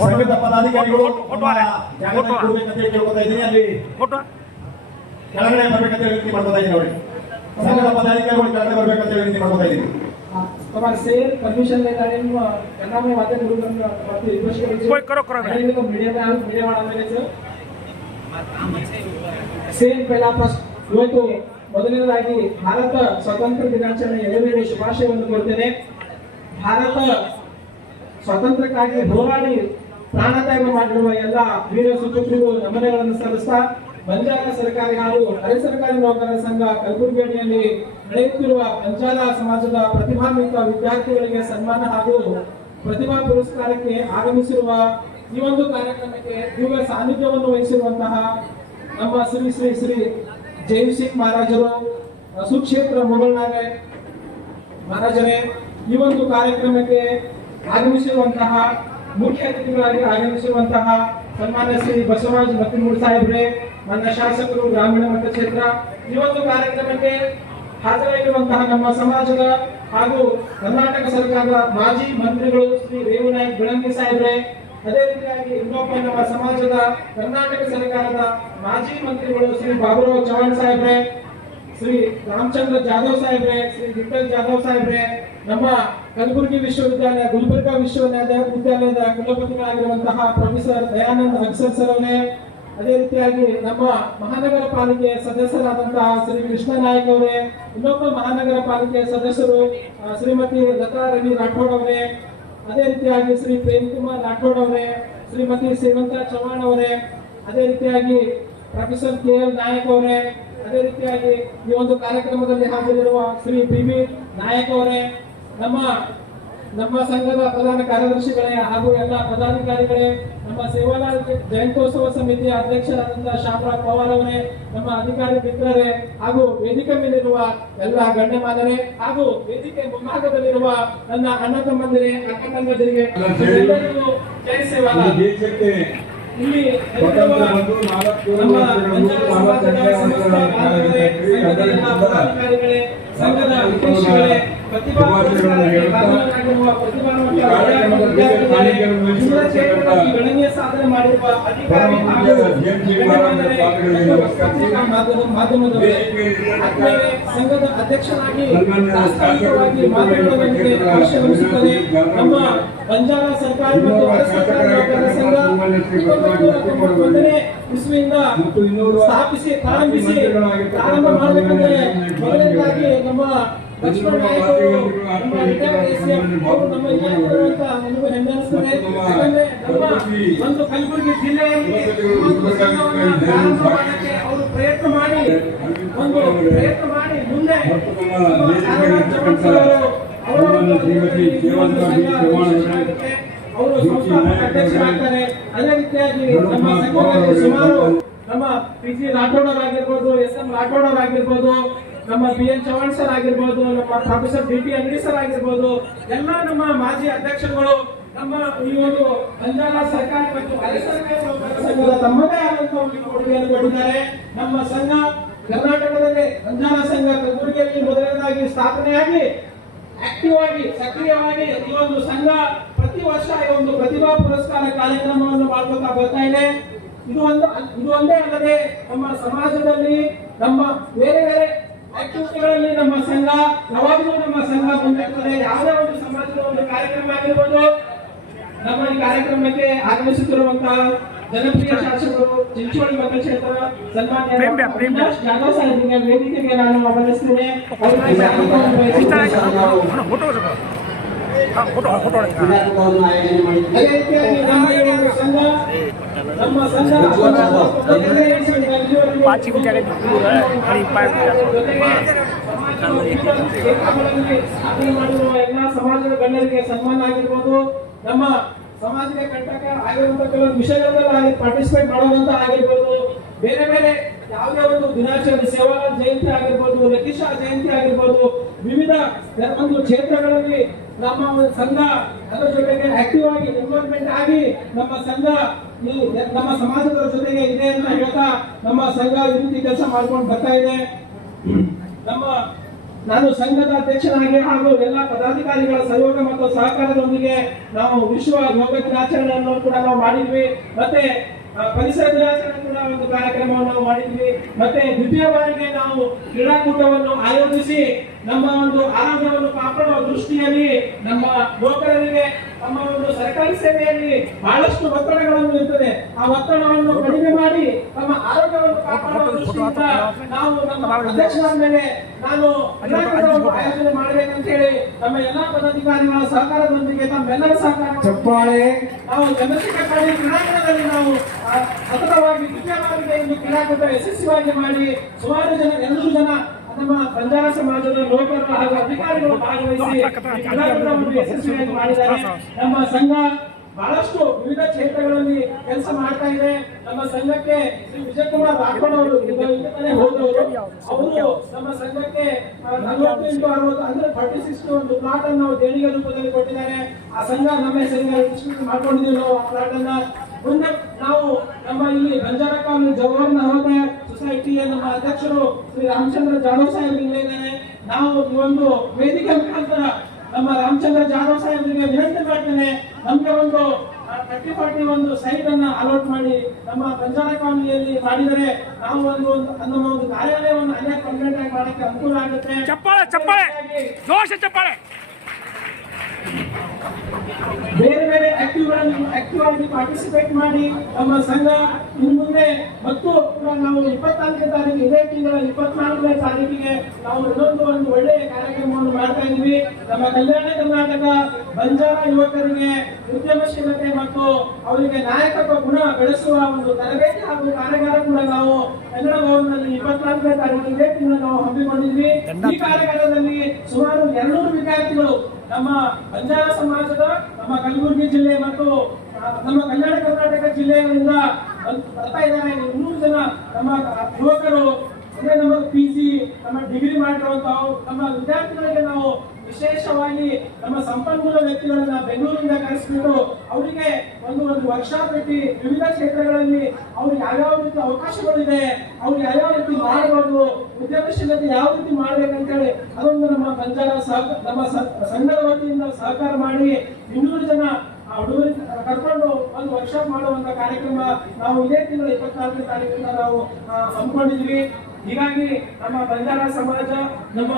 ಸಂಘದ ಪದಾಧಿಕಾರಿಗಳು ಜಾಗೃತಿ ಕೇಳ್ಕೊತಾ ಇದ್ದೀನಿ. ಅಲ್ಲಿ ಕೆಳಗಡೆ ಬರ್ಬೇಕಂತ ವಿನಂತಿ ಮಾಡ್ಕೊತಾ ಇದ್ದೀನಿ. ನೋಡಿ, ಸಂಘದ ಪದಾಧಿಕಾರಿಗಳು ಕೆಳಗಡೆ ಬರ್ಬೇಕಂತ ವಿನಂತಿ ಮಾಡ್ಕೊತಾ ಇದ್ದೀನಿ. તમારે શેર પરમિશન લેતા એનામે વાતે ગુરુગ્રામ રિક્વેસ્ટ કરી છે કોઈ કરો મીડિયા વાળા આવે છે ಸೇಮ್ પહેલા ಇವತ್ತು ಮೊದಲನೇದಾಗಿ ಭಾರತ ಸ್ವಾತಂತ್ರ್ಯ ದಿನಾಚರಣೆ ಎಲ್ಲರಿಗೂ ಶುಭಾಶಯವನ್ನು ಕೋರುತ್ತೇನೆ. ಭಾರತ ಸ್ವಾತಂತ್ರ್ಯಕ್ಕಾಗಿ ಹೋರಾಡಿ ಪ್ರಾಣತ್ಯಾಗ ಮಾಡಿರುವ ಎಲ್ಲ ವೀರ ಸುಪುತ್ರರಿಗೂ ನಮನಗಳನ್ನು ಸಲ್ಲಿಸ್ತಾ ಬಂಜಾರ ಸರ್ಕಾರಿ ಹಾಗೂ ಅರೆ ಸರ್ಕಾರಿ ನೌಕರರ ಸಂಘ ಕಲಬುರಗಿಯಲ್ಲಿ ನಡೆಯುತ್ತಿರುವ ಬಂಜಾರ ಸಮಾಜದ ಪ್ರತಿಭಾನ್ವಿತ ವಿದ್ಯಾರ್ಥಿಗಳಿಗೆ ಸನ್ಮಾನ ಹಾಗೂ ಪ್ರತಿಭಾ ಪುರಸ್ಕಾರಕ್ಕೆ ಆಗಮಿಸಿರುವ ಈ ಒಂದು ಕಾರ್ಯಕ್ರಮಕ್ಕೆ ದಿವ್ಯ ಸಾನ್ನಿಧ್ಯವನ್ನು ವಹಿಸಿರುವಂತಹ ನಮ್ಮ ಶ್ರೀ ಶ್ರೀ ಶ್ರೀ ಜೈವ್ ಸಿಂಗ್ ಮಹಾರಾಜರು ಸುಕ್ಷೇತ್ರ ಮುಗಳನಾರೆ ಮಹಾರಾಜರೇ, ಈ ಒಂದು ಕಾರ್ಯಕ್ರಮಕ್ಕೆ ಆಗಮಿಸಿರುವಂತಹ ಮುಖ್ಯ ಅತಿಥಿಗಳಾಗಿ ಆಗಮಿಸಿರುವಂತಹ ಸನ್ಮಾನ್ಯ ಶ್ರೀ ಬಸವರಾಜ್ ಮತ್ತಿಮೂಡ್ ಸಾಹೇಬ್ರೆ, ನನ್ನ ಶಾಸಕರು ಗ್ರಾಮೀಣ ಮತಕ್ಷೇತ್ರ, ಈ ಒಂದು ಕಾರ್ಯಕ್ರಮಕ್ಕೆ ಹಾಜರಾಗಿರುವಂತಹ ನಮ್ಮ ಸಮಾಜದ ಹಾಗೂ ಕರ್ನಾಟಕ ಸರ್ಕಾರದ ಮಾಜಿ ಮಂತ್ರಿಗಳು ಶ್ರೀ ರೇವನಾಯಕ್ ಬೆಳಂಗಿ ಸಾಹೇಬ್ರೆ, ಅದೇ ರೀತಿಯಾಗಿ ಇನ್ನೊಬ್ಬ ನಮ್ಮ ಸಮಾಜದ ಕರ್ನಾಟಕ ಸರ್ಕಾರದ ಮಾಜಿ ಮಂತ್ರಿಗಳು ಶ್ರೀ ಬಾಬುರಾವ್ ಚೌಹಾಣ್ ಸಾಹೇಬ್ರೆ, ಶ್ರೀ ರಾಮಚಂದ್ರ ಜಾಧವ್ ಸಾಹೇಬ್ರೆ, ಶ್ರೀ ವಿಠಲ್ ಜಾಧವ್ ಸಾಹೇಬ್ರೆ, ನಮ್ಮ ಕಲಬುರಗಿ ವಿಶ್ವವಿದ್ಯಾಲಯ ಗುಲ್ಬರ್ಗಾ ವಿಶ್ವವಿದ್ಯಾಲಯದ ಕುಲಪತಿಗಳಾಗಿರುವಂತಹ ಪ್ರೊಫೆಸರ್ ದಯಾನಂದ್ ಅಗ್ಸರ್ ಸರ್ ಅವರೇ, ಅದೇ ರೀತಿಯಾಗಿ ನಮ್ಮ ಮಹಾನಗರ ಪಾಲಿಕೆ ಸದಸ್ಯರಾದಂತಹ ಶ್ರೀ ಕೃಷ್ಣ ನಾಯಕ್ ಅವರೇ, ಇನ್ನೊಬ್ಬ ಮಹಾನಗರ ಪಾಲಿಕೆ ಸದಸ್ಯರು ಶ್ರೀಮತಿ ಲತಾ ರವಿ ರಾಠೋಡ್ ಅವರೇ, ಅದೇ ರೀತಿಯಾಗಿ ಶ್ರೀ ಪ್ರೇಮ್ ಕುಮಾರ್ ರಾಠೋಡ್ ಅವರೇ, ಶ್ರೀಮತಿ ಸೇವಂತಾ ಚೌಹಾಣ್ ಅವರೇ, ಅದೇ ರೀತಿಯಾಗಿ ಪ್ರೊಫೆಸರ್ KL ನಾಯಕ್ ಅವರೇ, ಅದೇ ರೀತಿಯಾಗಿ ಈ ಒಂದು ಕಾರ್ಯಕ್ರಮದಲ್ಲಿ ಹಾಜರಿರುವ ಶ್ರೀ PB ನಾಯಕ್ ಅವರೇ, ನಮ್ಮ ಸಂಘದ ಪ್ರಧಾನ ಕಾರ್ಯದರ್ಶಿಗಳೇ ಹಾಗೂ ಎಲ್ಲ ಪದಾಧಿಕಾರಿಗಳೇ, ನಮ್ಮ ಸೇವಾಲಾಲ್ ಜಯಂತ್ಯೋತ್ಸವ ಸಮಿತಿಯ ಅಧ್ಯಕ್ಷರಾದಂತಹ ಶ್ಯಾಮರಾವ್ ಪವಾರ್ ಅವರೇ, ನಮ್ಮ ಅಧಿಕಾರಿ ಮಿತ್ರರೇ ಹಾಗೂ ವೇದಿಕೆ ಮೇಲಿರುವ ಎಲ್ಲ ಗಣ್ಯಮಾನರೇ ಹಾಗೂ ವೇದಿಕೆ ಮುಂಭಾಗದಲ್ಲಿರುವ ನನ್ನ ಅಣ್ಣ ತಮ್ಮಂದಿರೇ, ಅಕ್ಕ ತಂಗಿಯರಿಗೆ ಎಲ್ಲರಿಗೂ ಜೈ ಸೇವಾಲಾಲ್. ಇಲ್ಲಿ ನಮ್ಮ ಪಂಚಾಯತ್ ಸಮಾಜದ ಸಮಸ್ತ ಬಾಂಧವರೇ, ಸಂಘದ ಎಲ್ಲ ಪದಾಧಿಕಾರಿಗಳೇ, ಸಂಘದ ಅಧ್ಯಕ್ಷಗಳೇ, ಪ್ರತಿಭಾ ಗಣನೀಯ ಸಾಧನೆ ಮಾಡಿರುವ ಅಧಿಕಾರಿ ಹಾಗೂ ಮಾಧ್ಯಮದವರೇ, ಸಂಘದ ಅಧ್ಯಕ್ಷರಾಗಿ ತಾತ್ಕಾಲಿಕವಾಗಿ ಮಾತನಾಡುವುದಕ್ಕೆ ಅವಶ್ಯಕವಿಸುತ್ತದೆ. ನಮ್ಮ ಬಂಜಾರ ಸರ್ಕಾರ ಮತ್ತು ಅರೆ ಸರ್ಕಾರಿ ನೌಕರರ ಸಂಘ 1991ನೇ ಇಸ್ವಿಯಿಂದ ಸ್ಥಾಪಿಸಿ ಪ್ರಾರಂಭ ಮಾಡಬೇಕೆಂದರೆ ಮೊದಲನೇದಾಗಿ ನಮ್ಮ ಲಕ್ಷ್ಮಣ ನಾಯಕ್ ಅವರು ನಮ್ಮ ನಮ್ಮ ಇಲಾಖೆಗಿರುವಂತ ನನಗೂ ಹೆಮ್ಮೆ ಅನಿಸ್ತದೆ. ಯಾಕಂದ್ರೆ ನಮ್ಮ ಒಂದು ಕಲಬುರಗಿ ಜಿಲ್ಲೆಯಲ್ಲಿ ಪ್ರಾರಂಭ ಮಾಡಕ್ಕೆ ಅವರು ಪ್ರಯತ್ನ ಮಾಡಿ ಮುಂದೆ ಅವರು ಸಂಸ್ಥಾಪಕ ಅಧ್ಯಕ್ಷರಾಗ್ತಾರೆ. ಅದೇ ರೀತಿಯಾಗಿ ನಮ್ಮ ಸಂಘದಲ್ಲಿ ಸುಮಾರು ನಮ್ಮ PG ರಾಠೋಡ್ ಅವರಾಗಿರ್ಬೋದು, SM ರಾಠೋಡ್ ಅವರಾಗಿರ್ಬೋದು, ನಮ್ಮ BN ಚೌಹಾಣ್ ಸರ್ ಆಗಿರ್ಬೋದು, ನಮ್ಮ ಪ್ರೊಫೆಸರ್ DT ಅಂಗಡಿ ಸರ್ ಆಗಿರ್ಬೋದು, ಎಲ್ಲ ನಮ್ಮ ಮಾಜಿ ಅಧ್ಯಕ್ಷರುಗಳು ನಮ್ಮ ಈ ಒಂದು ಬಂಜಾರ ಸರ್ಕಾರಿ ಮತ್ತು ಅರೆ ಸರ್ಕಾರಿ ನೌಕರರ ಸಂಘದ ತಮ್ಮದೇ ಆದಂತಹ ಒಂದು ಕೊಡುಗೆಯನ್ನು ಕೊಟ್ಟಿದ್ದಾರೆ. ನಮ್ಮ ಸಂಘ ಕರ್ನಾಟಕದಲ್ಲಿ ಬಂಜಾರ ಸಂಘ ಕಲಬುರಗಿಯಲ್ಲಿ ಮೊದಲನೇದಾಗಿ ಸ್ಥಾಪನೆಯಾಗಿ ಆಕ್ಟಿವ್ ಆಗಿ ಸಕ್ರಿಯವಾಗಿ ಈ ಒಂದು ಸಂಘ ಪ್ರತಿ ವರ್ಷ ಈ ಒಂದು ಪ್ರತಿಭಾ ಪುರಸ್ಕಾರ ಕಾರ್ಯಕ್ರಮವನ್ನು ಮಾಡ್ಕೊತಾ ಬರ್ತಾ ಇದೆ. ಇದು ಒಂದೇ ಅಲ್ಲದೆ ನಮ್ಮ ಸಮಾಜದಲ್ಲಿ ನಮ್ಮ ಬೇರೆ ಬೇರೆ ಆಕ್ಟಿವಿಟಿಗಳಲ್ಲಿ ನಮ್ಮ ಸಂಘ ಯಾವಾಗಲೂ ನಮ್ಮ ಸಂಘ ಮುಂದಿರ್ತದೆ. ಯಾವುದೇ ಒಂದು ಸಮಾಜದ ಒಂದು ಕಾರ್ಯಕ್ರಮ ಆಗಿರ್ಬೋದು, ನಮ್ಮ ಈ ಕಾರ್ಯಕ್ರಮಕ್ಕೆ ಆಗಮಿಸುತ್ತಿರುವಂತಹ ಜನಪ್ರಿಯ ಶಾಸಕರು ಚಿಂಚೋಳಿ ಮತಕ್ಷೇತ್ರ ಸನ್ಮಾನ್ಯ ಜಾಧವ್ ಸಾಹೇಬರಿಗೆ ವೇದಿಕೆಗೆ ನಾನು ಆಹ್ವಾನಿಸ್ತೇನೆ. ನಮ್ಮ ಸಂಘ ಎಲ್ಲ ಸಮಾಜದ ಗಣ್ಯರಿಗೆ ಸನ್ಮಾನ ಆಗಿರ್ಬೋದು, ನಮ್ಮ ಸಮಾಜಕ್ಕೆ ಕಂಟಕ ಆಗಿರುವಂತಹ ಕೆಲವು ವಿಷಯಗಳಲ್ಲಿ ಪಾರ್ಟಿಸಿಪೇಟ್ ಮಾಡೋದಂತ ಆಗಿರ್ಬೋದು, ಬೇರೆ ಬೇರೆ ಯಾವುದೇ ಒಂದು ದಿನಾಚರಣೆ ಸೇವಾಲಾಲ್ ಜಯಂತಿ ಆಗಿರ್ಬೋದು, ಲತೀಶಾ ಜಯಂತಿ ಆಗಿರ್ಬೋದು, ವಿವಿಧ ಒಂದು ಕ್ಷೇತ್ರಗಳಲ್ಲಿ ನಮ್ಮ ಸಂಘ ಅದರ ಜೊತೆಗೆ ಆಕ್ಟಿವ್ ಆಗಿ ಇನ್ವಾಲ್ವ್ಮೆಂಟ್ ಆಗಿ ನಮ್ಮ ಸಂಘ ನಮ್ಮ ಸಮಾಜದ ಜೊತೆಗೆ ಇದೆ ಅಂತ ಹೇಳ್ತಾ ನಮ್ಮ ಸಂಘ ಈ ರೀತಿ ಕೆಲಸ ಮಾಡ್ಕೊಂಡು ಬರ್ತಾ ಇದೆ. ನಮ್ಮ ನಾನು ಸಂಘದ ಅಧ್ಯಕ್ಷನಾಗಿ ಹಾಗೂ ಎಲ್ಲ ಪದಾಧಿಕಾರಿಗಳ ಸಹಯೋಗ ಮತ್ತು ಸಹಕಾರದೊಂದಿಗೆ ನಾವು ವಿಶ್ವ ಯೋಗ ದಿನಾಚರಣೆಯನ್ನು ಕೂಡ ನಾವು ಮಾಡಿದ್ವಿ. ಮತ್ತೆ ಪರಿಸರ ದಿನಾಚರಣೆ ಕೂಡ ಒಂದು ಕಾರ್ಯಕ್ರಮವನ್ನು ನಾವು ಮಾಡಿದ್ವಿ. ಮತ್ತೆ ದ್ವಿತೀಯ ಬಾರಿಗೆ ನಾವು ಕ್ರೀಡಾಕೂಟವನ್ನು ಆಯೋಜಿಸಿ ನಮ್ಮ ಒಂದು ಆರೋಗ್ಯವನ್ನು ಕಾಪಾಡುವ ದೃಷ್ಟಿಯಲ್ಲಿ ನಮ್ಮ ಯುವಕರಿಗೆ ನಮ್ಮ ಒಂದು ಸರ್ಕಾರಿ ಸೇವೆಯಲ್ಲಿ ಬಹಳಷ್ಟು ಒತ್ತಡಗಳನ್ನು ಇರ್ತದೆ. ಆ ಒತ್ತಡವನ್ನು ಕಡಿಮೆ ಮಾಡಿ ನಮ್ಮ ಆರೋಗ್ಯವನ್ನು ಕಾಪಾಡುವ ದೃಷ್ಟಿಯಿಂದ ನಾವು ನಮ್ಮ ಅಧ್ಯಕ್ಷರ ಮೇಲೆ ನಾನು ಕ್ರೀಡಾಕೂಟವನ್ನು ಆಯೋಜನೆ ಮಾಡಬೇಕಂತ ಹೇಳಿ ನಮ್ಮ ಎಲ್ಲಾ ಪದಾಧಿಕಾರಿಗಳ ಸಹಕಾರದೊಂದಿಗೆ ತಮ್ಮೆಲ್ಲರ ಸಹಕಾರ ನಾವು ಚಂದ್ರಶೇಖರ್ ಕ್ರೀಡಾಂಗಣದಲ್ಲಿ ನಾವು ಸತತವಾಗಿ ದ್ವಿತೀಯ ಬಾರಿಗೆ ಒಂದು ಕ್ರೀಡಾಕೂಟ ಯಶಸ್ವಿಯಾಗಿ ಮಾಡಿ ಸುಮಾರು ಜನ 200 ಜನ ನಮ್ಮ ಬಂಜಾರ ಸಮಾಜದ ಲೋಕರು ಹಾಗೂ ಅಧಿಕಾರಿಗಳು ಭಾಗವಹಿಸಿ ಕ್ರೀಡಾಕೂಟವನ್ನು ಯಶಸ್ವಿಯಾಗಿ ಮಾಡಿದ್ದಾರೆ. ನಮ್ಮ ಸಂಘ ಬಹಳಷ್ಟು ವಿವಿಧ ಕ್ಷೇತ್ರಗಳಲ್ಲಿ ಕೆಲಸ ಮಾಡ್ತಾ ಇದೆ. ನಮ್ಮ ಸಂಘಕ್ಕೆ ಶ್ರೀ ವಿಜಯಕುಮಾರ್ ರಾಠೋಡ್ ಅವರು ಹೋದವರು ಅವರು ನಮ್ಮ ಸಂಘಕ್ಕೆ 40x60 ಅಂದ್ರೆ 36 ಒಂದು ಪ್ಲಾಟ್ ಅನ್ನು ನಾವು ದೇಣಿಗೆ ರೂಪದಲ್ಲಿ ಕೊಟ್ಟಿದ್ದಾರೆ. ಆ ಸಂಘ ನಮ್ಮ ಹೆಸರಿಗೆ ರಿಜಿಸ್ಟ್ರೇಷನ್ ಮಾಡ್ಕೊಂಡಿದ್ದೀವಿ. ನಾವು ಆ ಪ್ಲಾಟ್ ಅನ್ನ ಮುಂದೆ ನಾವು ನಮ್ಮ ಇಲ್ಲಿ ಬಂಜಾರ ಕಾಲೋನಿ ಜವಾಹರ್ ನವೋದಯ ಸೊಸೈಟಿಯ ನಮ್ಮ ಅಧ್ಯಕ್ಷರು ಶ್ರೀ ರಾಮಚಂದ್ರ ಜಾಧವ್ ಸಾಹೇಬ್ ಇಲ್ಲಿದ್ದಾರೆ. ನಾವು ಈ ಒಂದು ವೇದಿಕೆ ಮುಖಾಂತರ ನಮ್ಮ ರಾಮಚಂದ್ರ ಜಾಧವ್ ಸಾಹೇಬರಿಗೆ ವಿನಂತಿ ಮಾಡ್ತೇನೆ, ನಮ್ಗೆ ಒಂದು 30-40 ಒಂದು ಸೈಟ್ ಅನ್ನ ಅಲಾಟ್ ಮಾಡಿ ನಮ್ಮ ಬಂಜಾರ ಕಾಲೋನಿಯಲ್ಲಿ ಮಾಡಿದರೆ ನಾವು ನಮ್ಮ ಒಂದು ಕಾರ್ಯಾಲಯವನ್ನು ಅಲ್ಲೇ ಪರ್ಮನೆಂಟ್ ಆಗಿ ಮಾಡಕ್ಕೆ ಅನುಕೂಲ ಆಗುತ್ತೆ. ಬೇರೆ ಬೇರೆ ಆಕ್ಟಿವ್ ಆಗಿ ಪಾರ್ಟಿಸಿಪೇಟ್ ಮಾಡಿ ನಮ್ಮ ಸಂಘ ಇನ್ನು ಮುಂದೆ ಮತ್ತು ನಾವು 24ನೇ ತಾರೀಕು ಇದೇ ತಿಂಗಳ 24ನೇ ತಾರೀಕಿಗೆ ನಾವು ಇನ್ನೊಂದು ಒಂದು ಒಳ್ಳೆಯ ಕಾರ್ಯಕ್ರಮವನ್ನು ಮಾಡ್ತಾ ಇದ್ವಿ. ನಮ್ಮ ಕಲ್ಯಾಣ ಕರ್ನಾಟಕ ಬಂಜಾರ ಯುವಕರಿಗೆ ಉದ್ಯಮಶೀಲತೆ ಮತ್ತು ಅವರಿಗೆ ನಾಯಕತ್ವ ಗುಣ ಬೆಳೆಸುವ ಒಂದು ತರಬೇತಿ ಹಾಗೂ ಕಾರ್ಯಾಗಾರ ಕೂಡ ನಾವು ಕನ್ನಡ ಭವನದಲ್ಲಿ 24ನೇ ತಾರೀಕು ಇದೇ ತಿಂಗಳು ನಾವು ಹಮ್ಮಿಕೊಂಡಿದ್ವಿ. ಈ ಕಾರ್ಯಾಗಾರದಲ್ಲಿ ಸುಮಾರು 200 ವಿದ್ಯಾರ್ಥಿಗಳು ನಮ್ಮ ಬಂಜಾರ ಸಮಾಜದ ನಮ್ಮ ಕಲಬುರಗಿ ಜಿಲ್ಲೆ ಮತ್ತು ನಮ್ಮ ಕಲ್ಯಾಣ ಕರ್ನಾಟಕ ಜಿಲ್ಲೆಯಿಂದ ಬರ್ತಾ ಇದ್ದಾರೆ. 200 ಜನ ನಮ್ಮ ಯುವಕರು ಅಂದ್ರೆ ನಮ್ಮ PG ನಮ್ಮ ಡಿಗ್ರಿ ಮಾಡಿರುವಂತಹ ನಮ್ಮ ವಿದ್ಯಾರ್ಥಿಗಳಿಗೆ ನಾವು ವಿಶೇಷವಾಗಿ ನಮ್ಮ ಸಂಪನ್ಮೂಲ ವ್ಯಕ್ತಿಗಳನ್ನ ಬೆಂಗಳೂರಿಂದ ಕರೆಸಿಬಿಟ್ಟು ಅವರಿಗೆ ಒಂದು ವರ್ಕ್ಶಾಪ್ ಇಟ್ಟು ವಿವಿಧ ಕ್ಷೇತ್ರಗಳಲ್ಲಿ ಅವ್ರಿಗೆ ಯಾವ್ಯಾವ ರೀತಿ ಅವಕಾಶಗಳಿದೆ, ಅವ್ರಿಗೆ ಯಾವ್ಯಾವ ರೀತಿ ಮಾಡಬಹುದು, ಉದ್ಯಮಶೀಲತೆ ಯಾವ ರೀತಿ ಮಾಡ್ಬೇಕಂತ ಹೇಳಿ ಅದೊಂದು ನಮ್ಮ ಬಂಜಾರ ನಮ್ಮ ಸಂಘದ ವತಿಯಿಂದ ಸಹಕಾರ ಮಾಡಿ 200 ಜನ ಹುಡುಗರು ಕರ್ಕೊಂಡು ಒಂದು ವರ್ಕ್ಶಾಪ್ ಮಾಡುವಂತ ಕಾರ್ಯಕ್ರಮ ನಾವು ಇದೇ ತಿಂಗಳ 24ನೇ ತಾರೀಕಿಂದ ನಾವು ಹಮ್ಮಿಕೊಂಡಿದ್ವಿ. ಹೀಗಾಗಿ ನಮ್ಮ ಬಂಜಾರ ಸಮಾಜ ನಮ್ಮ